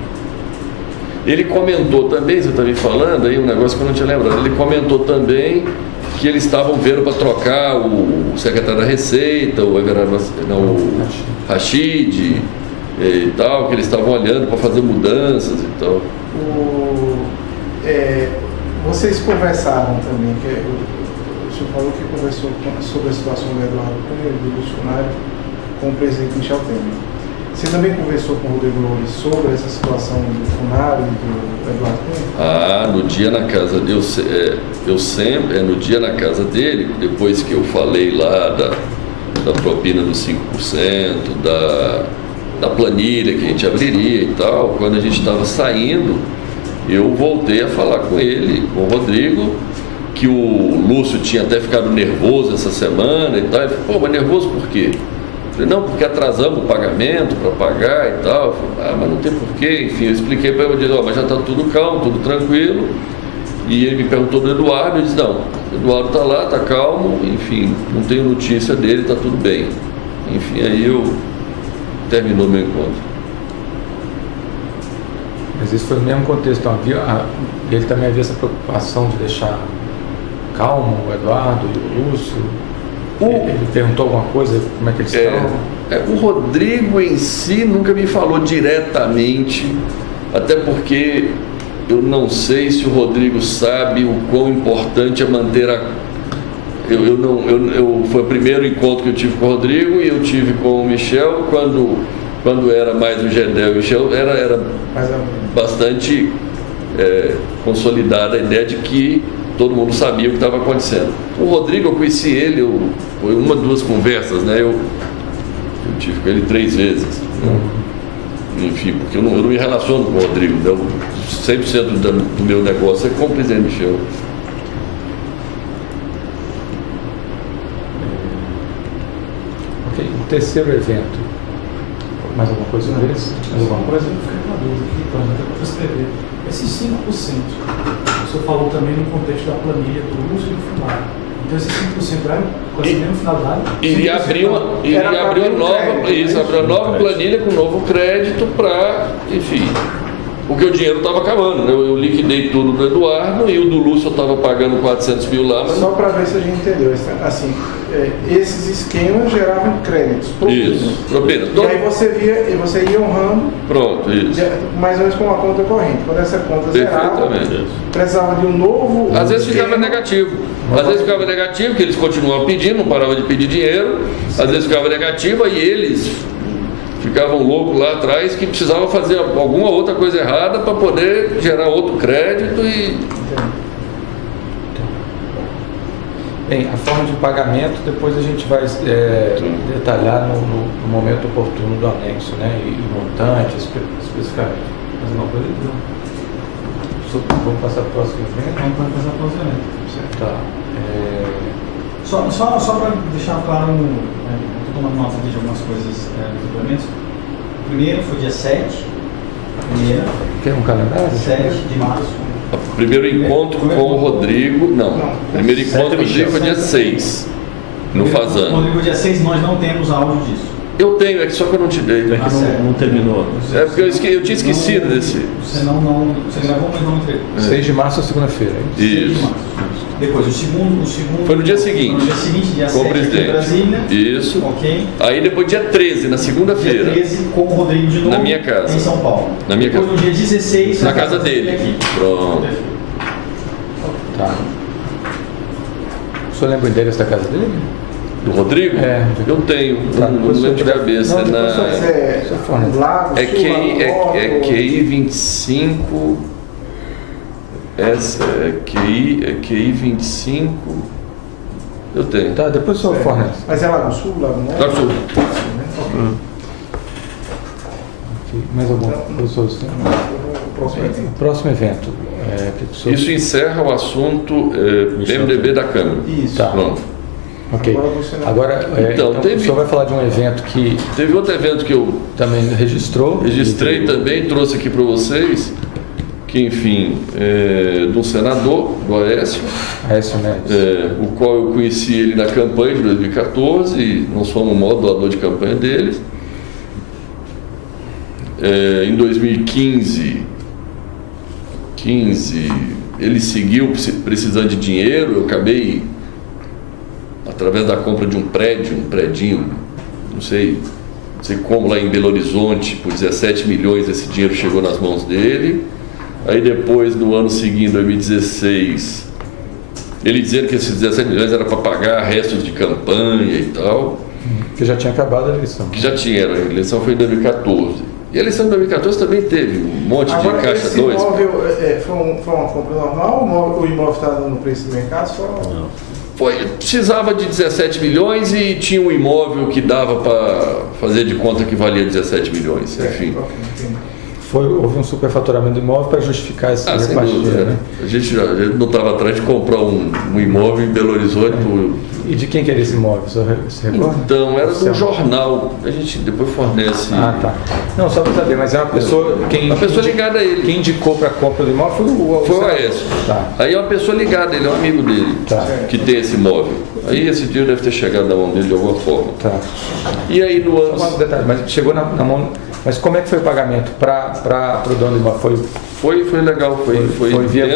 Ele comentou também, você está me falando aí, um negócio que eu não tinha lembrado. Ele comentou também que eles estavam vendo para trocar o secretário da Receita, o Rachid e tal, que eles estavam olhando para fazer mudanças e tal. Vocês conversaram também, o senhor falou que conversou sobre a situação do Eduardo Cunha e do Bolsonaro com o presidente Michel Temer. Você também conversou com o Rodrigo Loures sobre essa situação do Funaro e do Eduardo Cunha? No dia na casa dele, eu sempre, no dia na casa dele, depois que eu falei lá da propina dos 5%, da planilha que a gente abriria e tal, quando a gente estava saindo, eu voltei a falar com ele, com o Rodrigo, que o Lúcio tinha até ficado nervoso essa semana e tal. Ele falou, mas nervoso por quê? Eu falei, não, porque atrasamos o pagamento para pagar e tal. Eu falei, mas não tem porquê. Enfim, eu expliquei para ele, eu disse, mas já está tudo calmo, tudo tranquilo. E ele me perguntou do Eduardo, eu disse, não, o Eduardo está lá, está calmo, enfim, não tenho notícia dele, está tudo bem. Enfim, aí terminou meu encontro. Mas isso foi no mesmo contexto, então, ele também havia essa preocupação de deixar calmo o Eduardo e o Lúcio. Ele perguntou alguma coisa, como é que eles estão? O Rodrigo em si nunca me falou diretamente, até porque eu não sei se o Rodrigo sabe o quão importante é manter foi o primeiro encontro que eu tive com o Rodrigo e eu tive com o Michel quando era mais o Gedel e o Michel, era bastante consolidada a ideia de que todo mundo sabia o que estava acontecendo. O Rodrigo, eu conheci ele, foi uma, duas conversas, né? Eu tive com ele 3 vezes. Né? Enfim, porque eu não me relaciono com o Rodrigo. Né? 100% do meu negócio é com o presidente Michel. Ok, o terceiro evento. Mais alguma coisa sobre isso? Mais alguma coisa? Eu fiquei com uma dúvida aqui, até para escrever. Esses 5%, o senhor falou também no contexto da planilha do uso e do fundário. Então esses 5% eram com essa mesma finalidade? Iria abrir uma nova planilha com novo crédito para, enfim, porque o dinheiro estava acabando, né? Eu liquidei tudo do Eduardo e o do Lúcio eu estava pagando 400 mil lá. Mas... Só para ver se a gente entendeu, assim, esses esquemas geravam créditos. Isso, propina. E aí você ia honrando. Pronto, isso. Mais ou menos com uma conta corrente. Quando essa conta zerava, precisava de um novo. Às vezes ficava negativo. Às vezes ficava negativo, que eles continuavam pedindo, não paravam de pedir dinheiro. Às vezes ficava negativo, aí eles ficavam loucos lá atrás que precisavam fazer alguma outra coisa errada para poder gerar outro crédito e... Bem, a forma de pagamento depois a gente vai detalhar no momento oportuno do anexo, né? E montante, especificamente. Mais uma coisa? Não. Vamos passar para o próximo evento? Vamos passar para o próximo evento. Tá. Só para deixar claro, estou tomando nota aqui de algumas coisas dos suplementos. O primeiro foi dia 7. Quer um calendário? 7 de março. O primeiro encontro com o Rodrigo. Não. O primeiro encontro com o Rodrigo foi dia 6. No Fazano. Rodrigo, dia 6 nós não temos áudio disso. Eu tenho, só que eu não te dei. É que não terminou. É porque eu tinha esquecido desse. Você gravou, mas não entregou. 6 de março é segunda-feira. Isso. Depois, o segundo. Foi no dia seguinte. No dia seguinte, dia com 7, o presidente. em Brasília. Isso. Ok. Aí depois, dia 13, na segunda-feira. Dia 13, com o Rodrigo de novo. Na minha casa. Em São Paulo. Na minha depois, casa. no dia 16, na casa dele. Aqui. Pronto. Tá. O senhor lembra o endereço da casa dele? Do Rodrigo? Eu tenho. Tá, não lembro de cabeça. É QI 25. Essa é QI 25. Eu tenho. Tá, depois o senhor fornece. Mas é Lago Sul, Lago Norte? Lago Sul. Mais algum professor? Próximo evento. Isso encerra o assunto PMDB da Câmara. Isso. Tá. Pronto. Ok. Agora, então o senhor vai falar de um evento que... Teve outro evento que eu também registrou. Registrei também, trouxe aqui para vocês, que enfim, de um senador, do Aécio. Aécio Neves. O qual eu conheci ele na campanha de 2014, e nós fomos o maior doador de campanha deles. Em 2015, ele seguiu precisando de dinheiro, eu acabei, através da compra de um predinho, não sei como, lá em Belo Horizonte, por 17 milhões, esse dinheiro chegou nas mãos dele. Aí depois, no ano seguinte, 2016, ele dizendo que esses 17 milhões era para pagar restos de campanha e tal. Que já tinha acabado a eleição. Que já tinha, a eleição foi em 2014. E a eleição de 2014 também teve um monte de caixa 2. Esse imóvel foi uma compra normal ou o imóvel está no preço do mercado? Precisava de 17 milhões e tinha um imóvel que dava para fazer de conta que valia 17 milhões, enfim. Houve um superfaturamento do imóvel para justificar essa repartição, né? A gente não estava atrás de comprar um imóvel em Belo Horizonte. E de quem que era esse imóvel? Você recorda? Então, era de um jornal. A gente depois fornece. Ah, tá. Não, só para saber, mas é uma pessoa... Uma pessoa ligada a ele. Quem indicou para a compra do imóvel foi o Aécio. Tá. Aí é uma pessoa ligada, ele é um amigo dele, que tem esse imóvel. Aí esse dinheiro deve ter chegado na mão dele de alguma forma. Tá. E aí no ano... Só um detalhe, mas chegou na mão... Mas como é que foi o pagamento para o dono do imóvel? Foi legal, foi via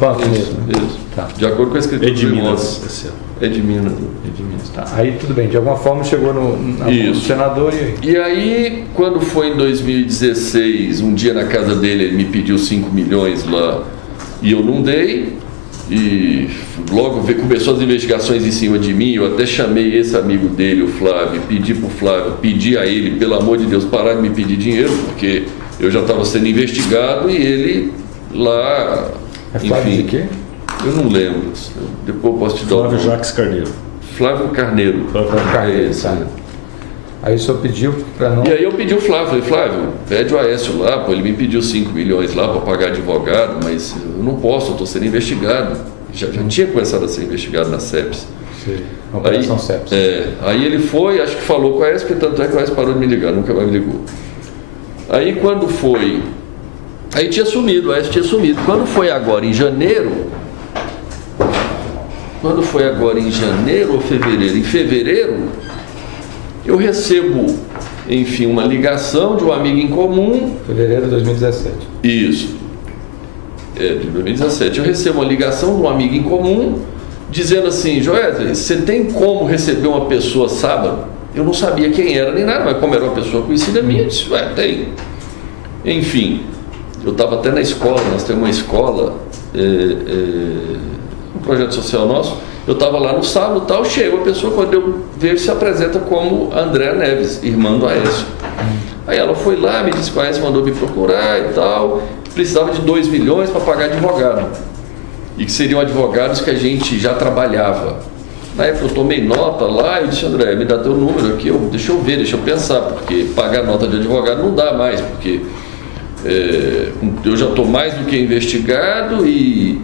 banco mesmo. Isso. Tá. De acordo com a escritura do imóvel. É de Minas. Tá. Aí tudo bem, de alguma forma chegou no senador e aí, quando foi em 2016, um dia na casa dele, ele me pediu 5 milhões lá e eu não dei. E logo começou as investigações em cima de mim. Eu até chamei esse amigo dele, o Flávio, pedi a ele, pelo amor de Deus, parar de me pedir dinheiro, porque eu já estava sendo investigado e ele lá, Flávio de quê? Eu não lembro, depois eu posso te dar Flávio Jacques Carneiro. Flávio Carneiro. Aí o senhor pediu para não... E aí eu pedi o Flávio, falei, Flávio, pede o Aécio lá, ele me pediu 5 milhões lá para pagar advogado, mas eu não posso, eu estou sendo investigado. Já tinha começado a ser investigado na CEPS. Sim, a operação CEPS. Aí ele foi, acho que falou com o Aécio, porque tanto é que o Aécio parou de me ligar, nunca mais me ligou. Aí quando foi Aí tinha sumido, o Aécio tinha sumido. Quando foi agora em janeiro ou fevereiro, em fevereiro, eu recebo, enfim, uma ligação de um amigo em comum. Fevereiro de 2017. Isso. De 2017. Eu recebo uma ligação de um amigo em comum dizendo assim: Joesley, você tem como receber uma pessoa sábado? Eu não sabia quem era nem nada, mas como era uma pessoa conhecida minha, eu disse: tem. Enfim, eu estava até na escola, nós temos uma escola, um projeto social nosso. Eu estava lá no sábado e tal, chega uma pessoa, quando eu vejo, se apresenta como Andréa Neves, irmã do Aécio. Aí ela foi lá, me disse que o Aécio mandou me procurar e tal, precisava de 2 milhões para pagar advogado. E que seriam advogados que a gente já trabalhava. Na época eu tomei nota lá, eu disse: André, me dá teu número aqui, deixa eu ver, deixa eu pensar, porque pagar nota de advogado não dá mais, porque eu já estou mais do que investigado e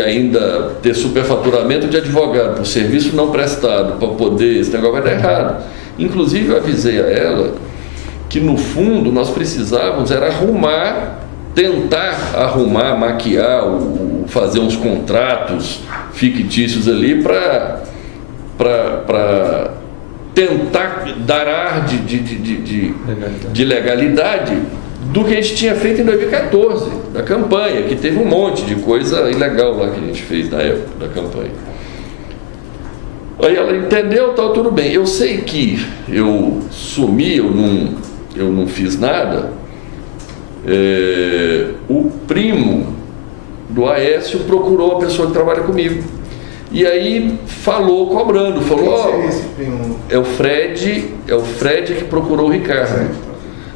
ainda ter superfaturamento de advogado por serviço não prestado, para poder, esse negócio vai dar errado. Inclusive eu avisei a ela que no fundo nós precisávamos era tentar arrumar, maquiar, fazer uns contratos fictícios ali para tentar dar ar de legalidade do que a gente tinha feito em 2014, da campanha, que teve um monte de coisa ilegal lá que a gente fez na época da campanha. Aí ela entendeu, tal, tudo bem. Eu sei que eu sumi, eu não fiz nada. O primo do Aécio procurou a pessoa que trabalha comigo. E aí falou, cobrando, falou: esse primo? É o Fred que procurou o Ricardo. Certo.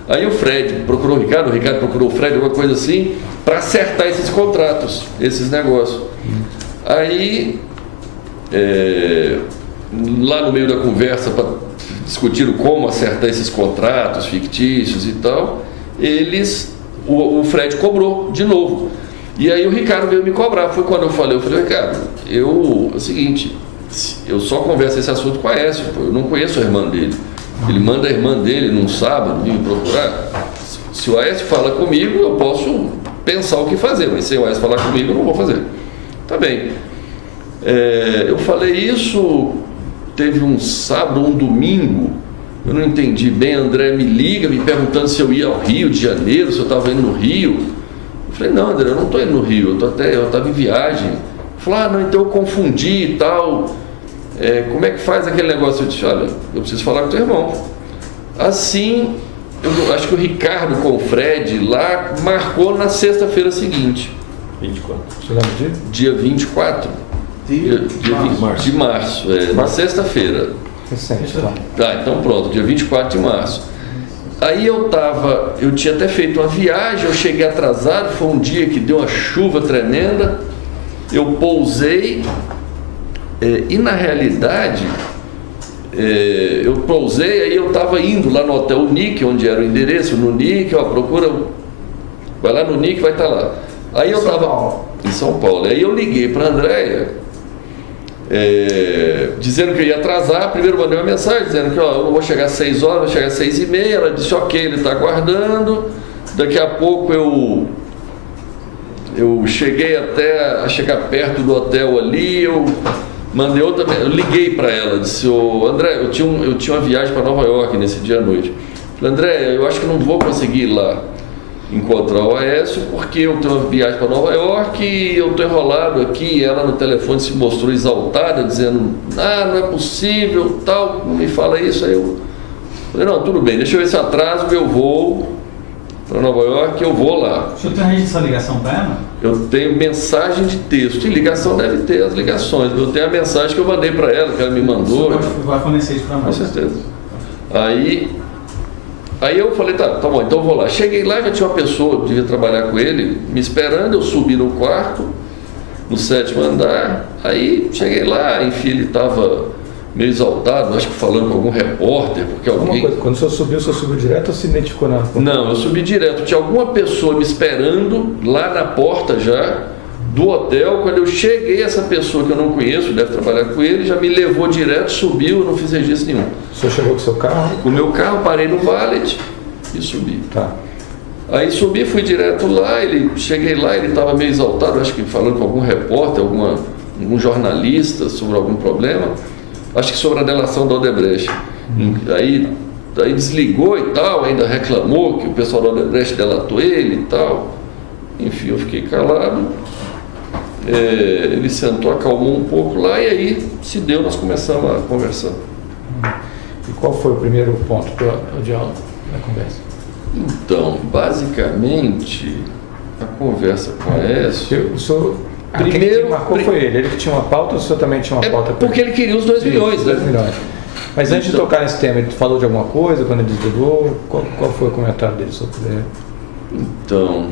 Aí o Fred procurou o Ricardo procurou o Fred, alguma coisa assim, para acertar esses contratos, esses negócios. Aí, lá no meio da conversa, discutindo como acertar esses contratos fictícios e tal, o Fred cobrou de novo. E aí o Ricardo veio me cobrar. Foi quando eu falei: Ricardo, é o seguinte, eu só converso esse assunto com a Aécio, eu não conheço a irmã dele. Ele manda a irmã dele num sábado vir me procurar. Se o Aécio fala comigo, eu posso pensar o que fazer, mas se o Aécio falar comigo, eu não vou fazer. Tá bem. Eu falei isso, teve um sábado ou um domingo, eu não entendi bem. André me liga, me perguntando se eu ia ao Rio de Janeiro, se eu estava indo no Rio. Eu falei: não, André, eu não estou indo no Rio, eu estava em viagem. Ele falou: não, então eu confundi e tal. Como é que faz aquele negócio? Eu disse: olha, eu preciso falar com o teu irmão. Assim, eu acho que o Ricardo com o Fred lá marcou na sexta-feira seguinte. 24. Você lembra do dia? Dia 24 de março. Na sexta-feira. Recente, tá? Tá, então pronto, dia 24 de março. Aí eu tinha até feito uma viagem, eu cheguei atrasado, foi um dia que deu uma chuva tremenda, eu pousei, e na realidade, eu pousei, aí eu estava indo lá no Hotel Nick, onde era o endereço, no Nick, procura, vai lá no Nick, vai estar lá. Aí eu estava em São Paulo, aí eu liguei para a Andréia, dizendo que eu ia atrasar. Primeiro mandei uma mensagem dizendo que eu não vou chegar às 6 horas, vou chegar às 6h30. Ela disse: ok, ele está aguardando. Daqui a pouco eu cheguei até a chegar perto do hotel ali, eu mandei outra, eu liguei para ela, disse: André, eu tinha uma viagem para Nova York nesse dia à noite. Falei: André, eu acho que não vou conseguir ir lá encontrar o Aécio, porque eu tenho uma viagem para Nova York e eu estou enrolado aqui. E ela no telefone se mostrou exaltada, dizendo: não é possível, tal, não me fala isso. Aí eu falei: não, tudo bem, deixa eu ver se atraso meu voo para Nova York, eu vou lá. O senhor tem registrado essa ligação para ela? Eu tenho mensagem de texto, e ligação deve ter as ligações. Eu tenho a mensagem que eu mandei para ela, que ela me mandou. Você vai fornecer isso para nós? Com certeza. Aí eu falei: tá bom, então eu vou lá. Cheguei lá, já tinha uma pessoa, devia trabalhar com ele, me esperando. Eu subi no quarto, no 7º andar. Aí cheguei lá, enfim, ele estava meio exaltado, acho que falando com algum repórter, porque alguém... Quando o senhor subiu direto ou se identificou na... Não, eu subi direto. Tinha alguma pessoa me esperando lá na porta já do hotel. Quando eu cheguei, essa pessoa que eu não conheço, deve trabalhar com ele, já me levou direto, subiu, eu não fiz registro nenhum. O senhor chegou com o seu carro? Com o meu carro, parei no valet e subi. Tá. Aí subi, fui direto lá, cheguei lá, ele estava meio exaltado, acho que falando com algum repórter, algum jornalista sobre algum problema, acho que sobre a delação da Odebrecht. Aí desligou e tal, ainda reclamou que o pessoal da Odebrecht delatou ele e tal. Enfim, eu fiquei calado. Ele sentou, acalmou um pouco lá e aí se deu, nós começamos a conversar. E qual foi o primeiro ponto do diálogo da conversa? Então, basicamente, a conversa com a Aécio... O senhor, quem marcou foi ele? Ele que tinha uma pauta ou o senhor também tinha uma pauta? Porque ele queria os 2 milhões, né? 2 milhões. Mas antes de tocar nesse tema, ele falou de alguma coisa quando ele desligou? Qual foi o comentário dele sobre ele? Então,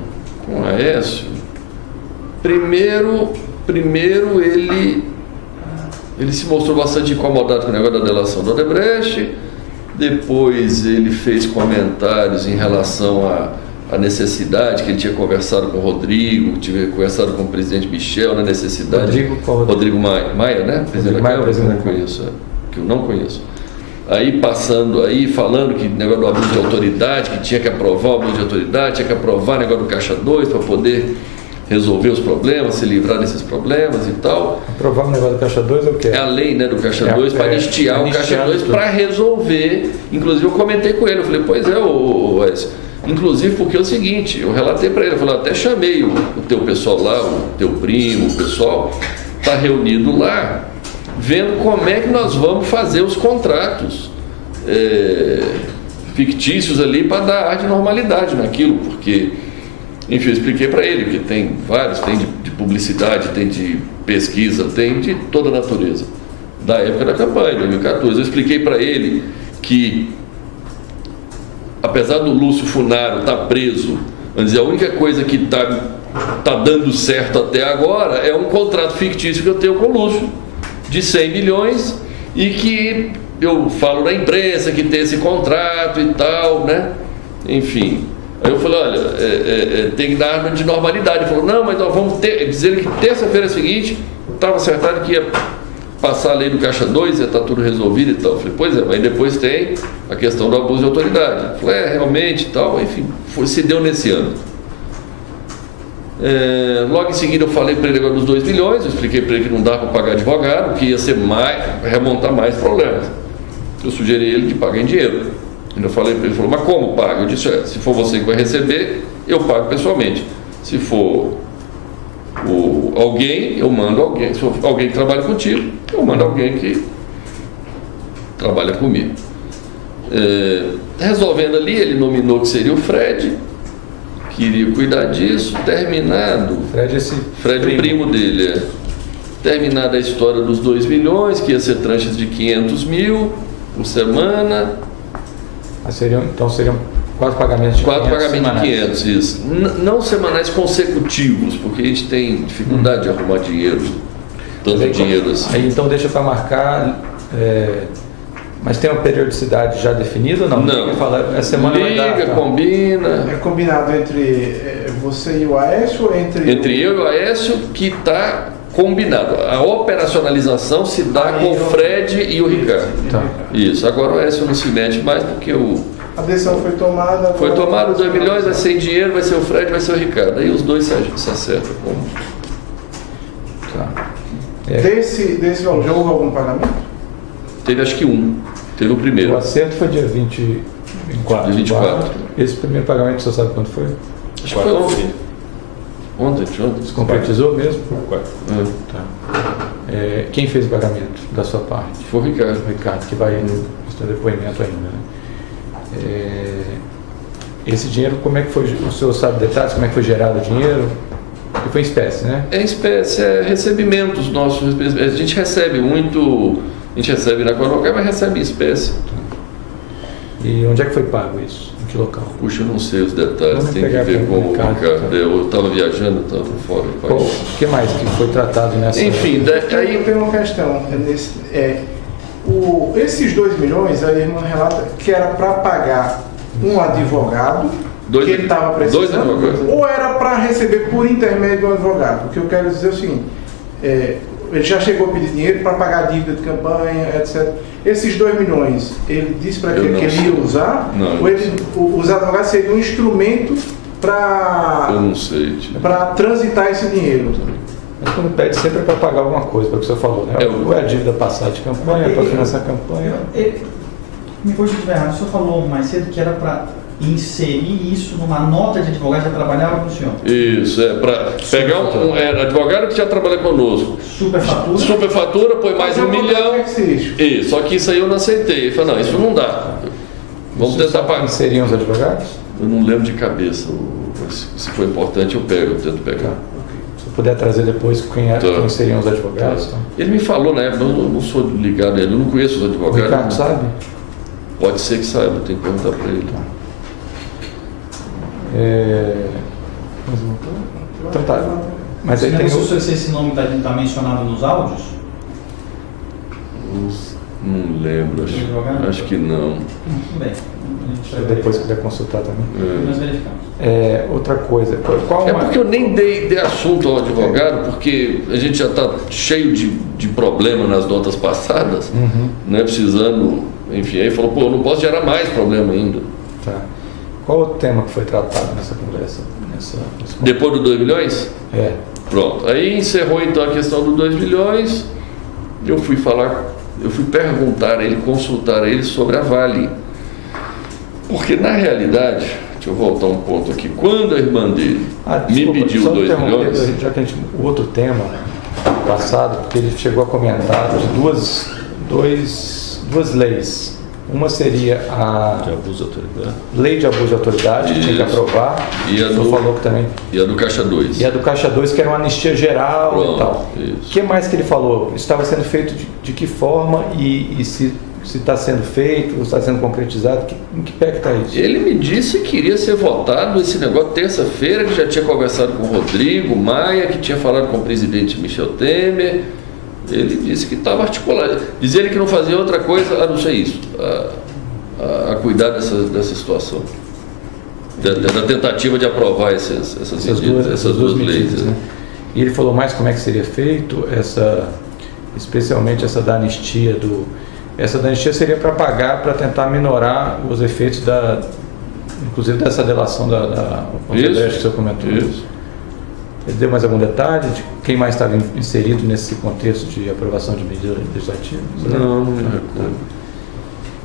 com a Aécio, primeiro ele se mostrou bastante incomodado com o negócio da delação da Odebrecht. Depois ele fez comentários em relação à necessidade que ele tinha conversado com o Rodrigo, tinha conversado com o presidente Michel na necessidade. Rodrigo Maia, né? Presidente da Câmara, que eu não conheço, que eu não conheço. Aí falando que negócio do abuso de autoridade, que tinha que aprovar o abuso de autoridade, tinha que aprovar o negócio do Caixa 2 para poder resolver os problemas, se livrar desses problemas e tal. Aprovar o negócio do Caixa 2 é o quê? É a lei, né, do Caixa 2 para anistiar o Caixa 2 para resolver. Inclusive eu comentei com ele, eu falei, pois é, Wes. Inclusive porque é o seguinte, eu relatei para ele, eu falei, até chamei o teu pessoal lá, o teu primo, o pessoal está reunido lá, vendo como é que nós vamos fazer os contratos fictícios ali para dar ar de normalidade naquilo, porque, enfim, eu expliquei para ele que tem vários, tem de publicidade, tem de pesquisa, tem de toda a natureza. Da época da campanha, 2014, eu expliquei para ele que, apesar do Lúcio Funaro estar preso, vamos dizer, a única coisa que está dando certo até agora é um contrato fictício que eu tenho com o Lúcio, de 100 milhões, e que eu falo na imprensa que tem esse contrato e tal, né? Enfim. Aí eu falei, olha, tem que dar de normalidade. Ele falou, não, mas nós vamos dizer que terça-feira seguinte estava acertado que ia passar a lei do Caixa 2, ia estar tudo resolvido e tal. Eu falei, pois é, mas depois tem a questão do abuso de autoridade. Ele falou, realmente e tal, enfim, se deu nesse ano. Logo em seguida eu falei para ele agora dos 2 milhões, eu expliquei para ele que não dá para pagar advogado, que ia ser remontar mais problemas. Eu sugeri ele que pague em dinheiro. Eu falei para ele, ele falou, mas como paga? Eu disse, se for você que vai receber, eu pago pessoalmente. Se for alguém, eu mando alguém. Se for alguém que trabalha contigo, eu mando alguém que trabalha comigo. Resolvendo ali, ele nominou que seria o Fred, que iria cuidar disso. Terminado, Fred o primo dele, terminada a história dos 2 milhões, que ia ser tranches de 500 mil por semana. Então seriam 4 pagamentos de 4 pagamentos de 500, isso. Não semanais consecutivos, porque a gente tem dificuldade de arrumar dinheiro, tanto dinheiro assim. Aí, então deixa para marcar, mas tem uma periodicidade já definida ou não? Não. Fala, essa semana liga, vai dar, combina. É combinado entre você e o Aécio ou entre eu e o Aécio, que está combinado. A operacionalização se dá com o Fred e o Ricardo. Tá. Isso. Agora o Aécio não se mete mais porque a decisão foi tomada. Foi tomado 2 milhões, vai ser em dinheiro, vai ser o Fred, vai ser o Ricardo. Aí os dois se acertam. Tá. Desse valor, já houve algum pagamento? Teve acho que um. Teve o primeiro. O acerto foi dia 24. Dia 24. Esse primeiro pagamento, você sabe quanto foi? Acho que foi ontem. Ontem. Se concretizou mesmo? 4. Tá. Quem fez o pagamento da sua parte? Foi o Ricardo. O Ricardo, que vai prestar depoimento ainda, né? Esse dinheiro, como é que foi? O senhor sabe detalhes? Como é que foi gerado o dinheiro? E foi em espécie, né? É espécie, recebimentos nossos. A gente recebe muito, a gente recebe na Coronel, mas recebe em espécie. E onde é que foi pago isso? Em que local? Puxa, eu não sei os detalhes, Vamos tem que ver com o Ricardo. Tá. Eu estava viajando, estava fora do país. O que mais que foi tratado nessa... Enfim, aí tem uma questão. Esses 2 milhões, a irmã relata que era para pagar um advogado que ele estava precisando, ou era para receber por intermédio do advogado. O que eu quero dizer é o seguinte, ele já chegou a pedir dinheiro para pagar a dívida de campanha, etc. Esses 2 milhões, ele disse para que ele ia usar, não, ou os advogados seriam um instrumento Eu não sei. para transitar esse dinheiro. Mas quando pede sempre é para pagar alguma coisa, pelo que você falou, né? Ou é a dívida passada de campanha, para financiar a campanha. Me corrija se estiver errado, o senhor falou mais cedo que era para inserir isso numa nota de advogado que já trabalhava com o senhor. Isso, para pegar um advogado que já trabalha conosco. Superfatura. Superfatura, põe mais Mas $1 milhão. Isso. Só que isso aí eu não aceitei. Ele falou, não, isso não dá. Vamos tentar pagar. Seriam os advogados? Eu não lembro de cabeça. Se for importante, eu tento pegar. Se puder trazer depois quem seriam os advogados. Então. Ele me falou na época, eu não sou ligado a ele, eu não conheço os advogados. O Ricardo sabe? Pode ser que saiba, tem que perguntar para ele. Então tá. Mas aí tem se esse nome está mencionado nos áudios? Não lembro, acho que não. Tudo bem. Se depois puder consultar também. Nós verificamos. Outra coisa, qual porque eu nem dei assunto ao advogado, porque a gente já está cheio de problema nas notas passadas, né, precisando, enfim, aí falou, eu não posso gerar mais problema ainda. Tá. Qual o tema que foi tratado nessa conversa? Depois do 2 milhões? Pronto. Aí encerrou então a questão dos 2 milhões, eu fui perguntar a ele, consultar a ele sobre a Vale. Porque na realidade, deixa eu voltar um ponto aqui, quando a irmã dele me pediu 2 milhões... Já que o outro tema passado, porque ele chegou a comentar de duas leis. Uma seria a lei de abuso de autoridade, que tinha que aprovar. E a do Caixa 2. E a do Caixa 2, que era uma anistia geral. Pronto, e tal. O que mais que ele falou? Estava sendo feito de que forma e se está sendo feito, está sendo concretizado, em que pé que está isso? Ele me disse que iria ser votado esse negócio terça-feira, que já tinha conversado com o Rodrigo Maia, que tinha falado com o presidente Michel Temer. Ele disse que estava articulado. Dizia ele que não fazia outra coisa a não ser isso, a cuidar dessa situação, da tentativa de aprovar essas duas leis. Né? E ele falou mais como é que seria feito, especialmente essa da anistia. Essa da anistia seria para pagar, para tentar minorar os efeitos inclusive dessa delação da Odebrecht que o senhor comentou. Isso. Ele deu mais algum detalhe de quem mais estava inserido nesse contexto de aprovação de medidas legislativas? Não me recordo.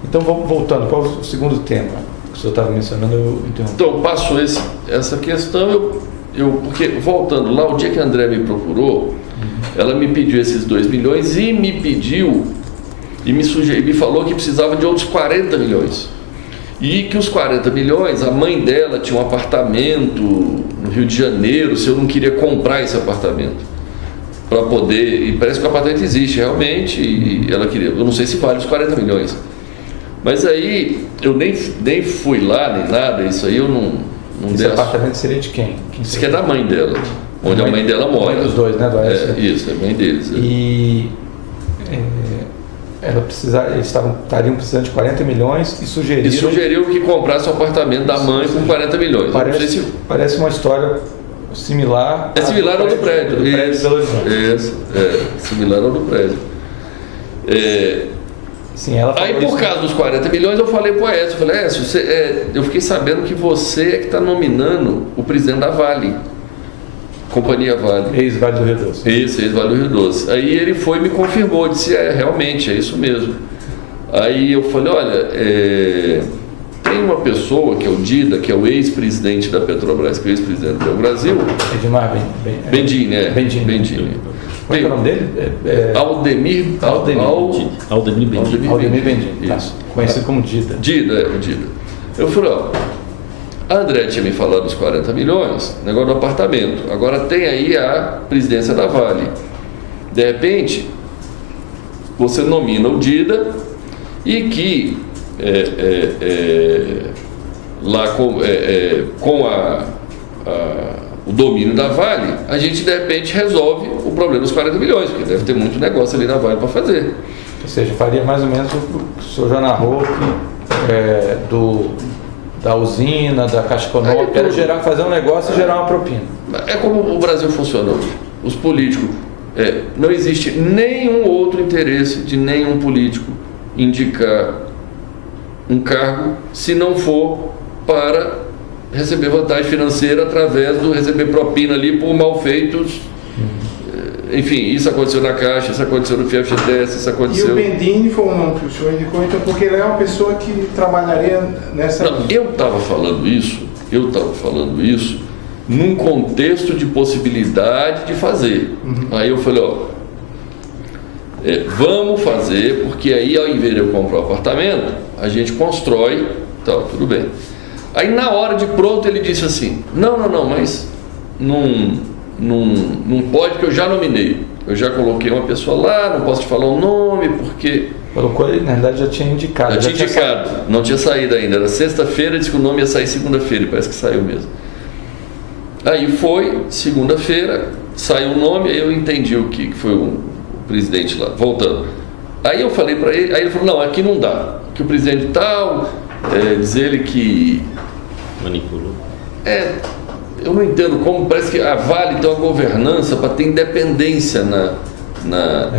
Então, voltando, qual o segundo tema que o senhor estava mencionando? Eu interrompi. Então, passou essa questão, porque voltando lá, o dia que a André me procurou, ela me pediu esses 2 milhões e me pediu, e me falou que precisava de outros 40 milhões. E que os 40 milhões, a mãe dela tinha um apartamento no Rio de Janeiro, se eu não queria comprar esse apartamento para poder, e parece que o apartamento existe realmente, e ela queria, eu não sei se vale os 40 milhões. Mas aí eu nem fui lá, nem nada, isso aí eu não Esse apartamento seria de quem? Isso que é da mãe dela, onde a mãe dela mora. Mãe dos dois, né? Isso, é a mãe deles. E eles estariam precisando de 40 milhões e sugeriu que comprasse o apartamento da mãe por 40 milhões. Parece uma história similar. É similar ao do prédio. Do prédio de Belo Horizonte. Similar ao do prédio. Sim, ela falou aí por causa dos 40 milhões eu falei para o Écio, eu fiquei sabendo que você é que está nominando o presidente da Vale. Companhia Vale. Ex-Vale do Rio Doce. Isso, ex-Vale do Rio Doce. Aí ele foi e me confirmou, disse, realmente, é isso mesmo. Aí eu falei, olha, tem uma pessoa que é o Dida, que é o ex-presidente da Petrobras, que é o ex-presidente do Brasil. Edmar Bendini, Bendini. Qual é o nome dele? Aldemir Bendini. Isso. Conhecido como Dida. Dida. Eu falei, a André tinha me falado dos 40 milhões, negócio do apartamento. Agora tem aí a presidência da Vale. De repente, você nomina o Dida e que lá com o domínio da Vale, a gente de repente resolve o problema dos 40 milhões, porque deve ter muito negócio ali na Vale para fazer. Ou seja, faria mais ou menos o que o senhor já narrou da usina, da Caixa Econômica, era fazer um negócio e gerar uma propina. É como o Brasil funciona hoje. Os políticos, não existe nenhum outro interesse de nenhum político indicar um cargo se não for para receber vantagem financeira através do receber propina ali por malfeitos. Enfim, isso aconteceu na Caixa, isso aconteceu no FGTS, isso aconteceu... E o Bendini foi um nome que o senhor indicou, então, porque ele é uma pessoa que trabalharia nessa... Não, eu estava falando isso num contexto de possibilidade de fazer. Aí eu falei, vamos fazer, porque aí ao invés de eu comprar um apartamento, a gente constrói, tal, tudo bem. Aí na hora de pronto ele disse assim, não, mas não pode, porque eu já nominei. Eu já coloquei uma pessoa lá, não posso te falar o nome, porque... Colocou ele, na verdade já tinha indicado. Já tinha indicado, não tinha saído ainda. Era sexta-feira, disse que o nome ia sair segunda-feira, e parece que saiu mesmo. Aí foi, segunda-feira, saiu o nome, aí eu entendi o que foi o presidente lá, voltando. Aí eu falei para ele, aí ele falou, não, aqui não dá, que o presidente tal, diz ele que... Manipulou. Eu não entendo como, parece que a Vale tem uma governança para ter independência na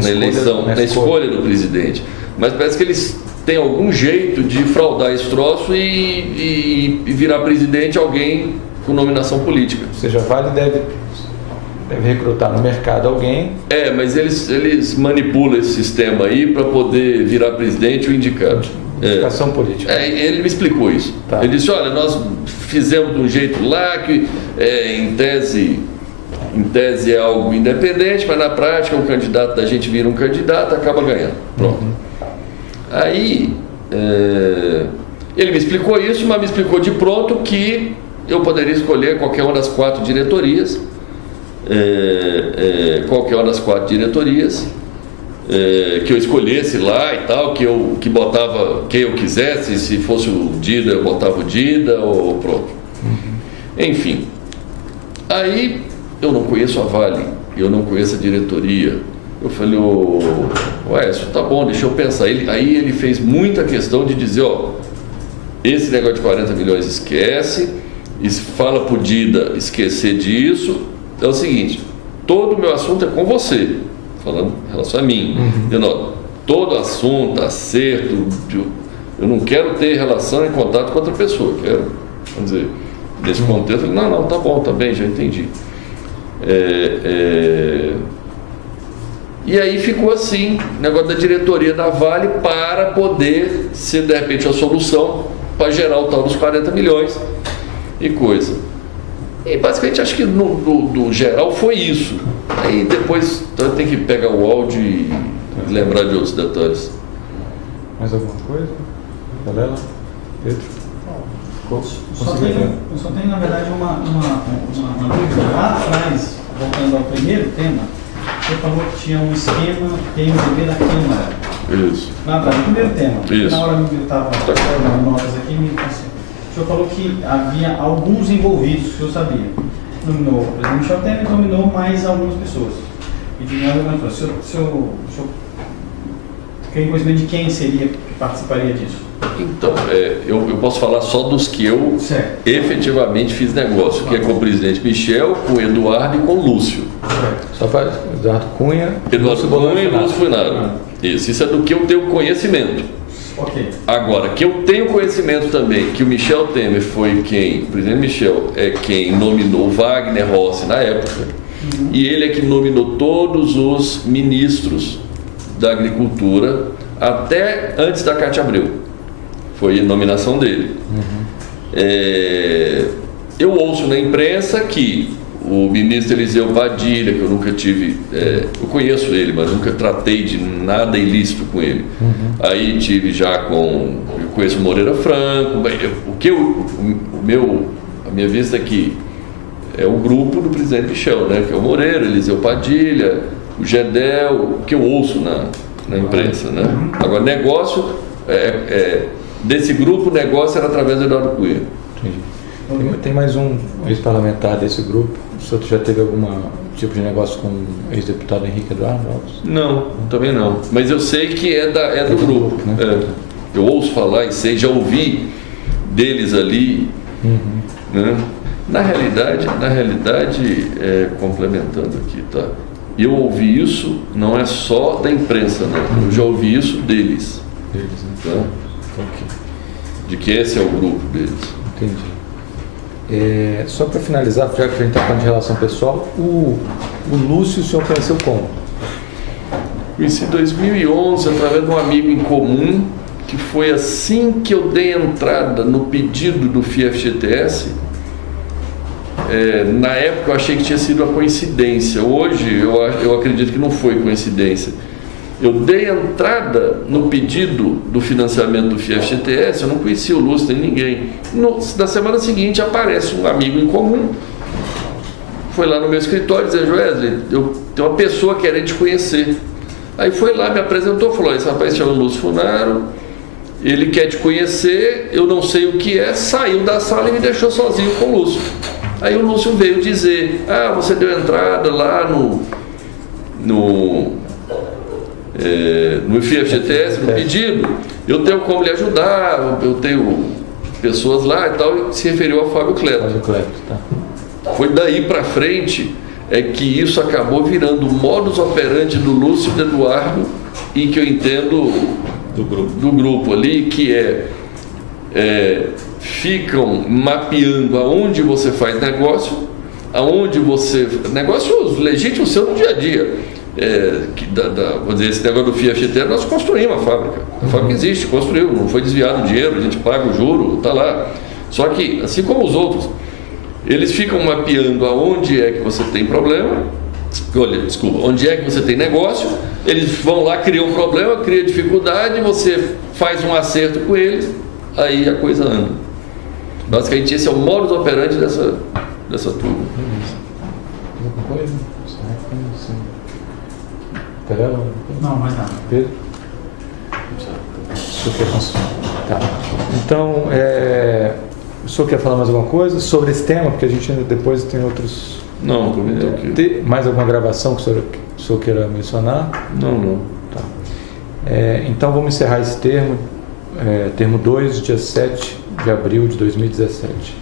eleição, na escolha do presidente. Mas parece que eles têm algum jeito de fraudar esse troço e virar presidente alguém com nominação política. Ou seja, a Vale deve recrutar no mercado alguém. Mas eles manipulam esse sistema aí para poder virar presidente ou indicado. Indicação política. Ele me explicou isso. Tá. Ele disse, olha, nós fizemos de um jeito lá que em tese é algo independente, mas na prática o candidato da gente vira um candidato, acaba ganhando. Pronto. Aí ele me explicou isso, mas me explicou de pronto que eu poderia escolher qualquer uma das 4 diretorias, que eu escolhesse lá e tal, que botava quem eu quisesse, se fosse o Dida, eu botava o Dida, ou pronto. Enfim, aí eu não conheço a Vale, eu não conheço a diretoria. Eu falei, isso tá bom, deixa eu pensar. Aí ele fez muita questão de dizer, esse negócio de 40 milhões esquece, fala pro Dida esquecer disso. É o seguinte, todo o meu assunto é com você, falando em relação a mim. Todo assunto, acerto, eu não quero ter relação e contato com outra pessoa, quero, vamos dizer, nesse contexto, eu falei, não, tá bom, tá bem, já entendi. E aí ficou assim, o negócio da diretoria da Vale para poder ser, de repente, a solução para gerar o tal dos 40 milhões e coisa. E basicamente acho que no geral foi isso. Aí depois tem que pegar o áudio e lembrar de outros detalhes. Mais alguma coisa? Galela? Pedro? Eu só tenho, na verdade, uma dúvida. Lá atrás, voltando ao primeiro tema, você falou que tinha um esquema PMDB da Câmara. Isso. Lá atrás, no primeiro tema. Isso. Na hora que eu estava dando notas aqui, o senhor falou que havia alguns envolvidos, que eu sabia. Nominou o presidente Michel Temer e nominou mais algumas pessoas. E de nada mais o senhor tem conhecimento de quem seria que participaria disso? Então, eu posso falar só dos que eu efetivamente fiz negócio, que é com o presidente Michel, com o Eduardo e com o Lúcio. Só para Eduardo Cunha e Lúcio Funaro. Isso é do que eu tenho conhecimento. Okay. Agora, que eu tenho conhecimento também que o Michel Temer foi quem, o presidente Michel é quem nominou Wagner Rossi na época, e ele é que nominou todos os ministros da Agricultura até antes da Cátia Abreu. Foi a nominação dele. Eu ouço na imprensa que o ministro Eliseu Padilha, que eu nunca tive, eu conheço ele, mas nunca tratei de nada ilícito com ele. Aí tive já eu conheço o Moreira Franco. A minha vista aqui é o grupo do presidente Michel, né? Que é o Moreira, Eliseu Padilha, o Gedel, o que eu ouço na imprensa, né? Agora, negócio, desse grupo, o negócio era através do Eduardo Cunha. Entendi. Tem mais um ex-parlamentar desse grupo? O senhor já teve algum tipo de negócio com o ex-deputado Henrique Eduardo Alves? Não, também não. Mas eu sei que é do grupo. Né? Eu ouço falar e sei, já ouvi deles ali. Né? Na realidade, complementando aqui, tá? Eu ouvi isso, não é só da imprensa, não. Eu já ouvi isso deles. Deles, né? Tá? De que esse é o grupo deles. Entendi. Só para finalizar, já que a gente está falando de relação pessoal, o Lúcio, o senhor conheceu como? Conheci em 2011 através de um amigo em comum, que foi assim que eu dei entrada no pedido do FIFGTS. Na época eu achei que tinha sido uma coincidência, hoje eu acredito que não foi coincidência. Eu dei entrada no pedido do financiamento do FIFGTS, eu não conhecia o Lúcio nem ninguém. Na semana seguinte aparece um amigo em comum, foi lá no meu escritório e disse: Wesley, eu tenho uma pessoa querendo te conhecer. Aí foi lá, me apresentou, falou: esse rapaz chama Lúcio Funaro, ele quer te conhecer, eu não sei o que é, saiu da sala e me deixou sozinho com o Lúcio. Aí o Lúcio veio dizer: você deu entrada lá no FIFGTS, no pedido, eu tenho como lhe ajudar, eu tenho pessoas lá e tal, e se referiu ao Fábio Cleto. Tá. Foi daí para frente que isso acabou virando o modus operandi do Lúcio e do Eduardo, e que eu entendo do grupo ali, que ficam mapeando aonde você faz negócio, negócios legítimos seu no dia a dia. Vou dizer, esse negócio do FIFGTS, nós construímos a fábrica. A fábrica existe, construiu, não foi desviado o dinheiro, a gente paga o juro, está lá. Só que, assim como os outros, eles ficam mapeando aonde é que você tem problema, onde é que você tem negócio, eles vão lá, criam um problema, criam dificuldade, você faz um acerto com eles, aí a coisa anda. Basicamente esse é o modus operandi dessa turma. Alguma coisa? Não, mais nada. Pedro? Tá. Então, o senhor quer falar mais alguma coisa sobre esse tema? Porque a gente ainda depois tem outros... Não, comentou aqui. Mais alguma gravação que o senhor queira mencionar? Não. Tá. Então vamos encerrar esse termo. Termo 2, dia 7 de abril de 2017.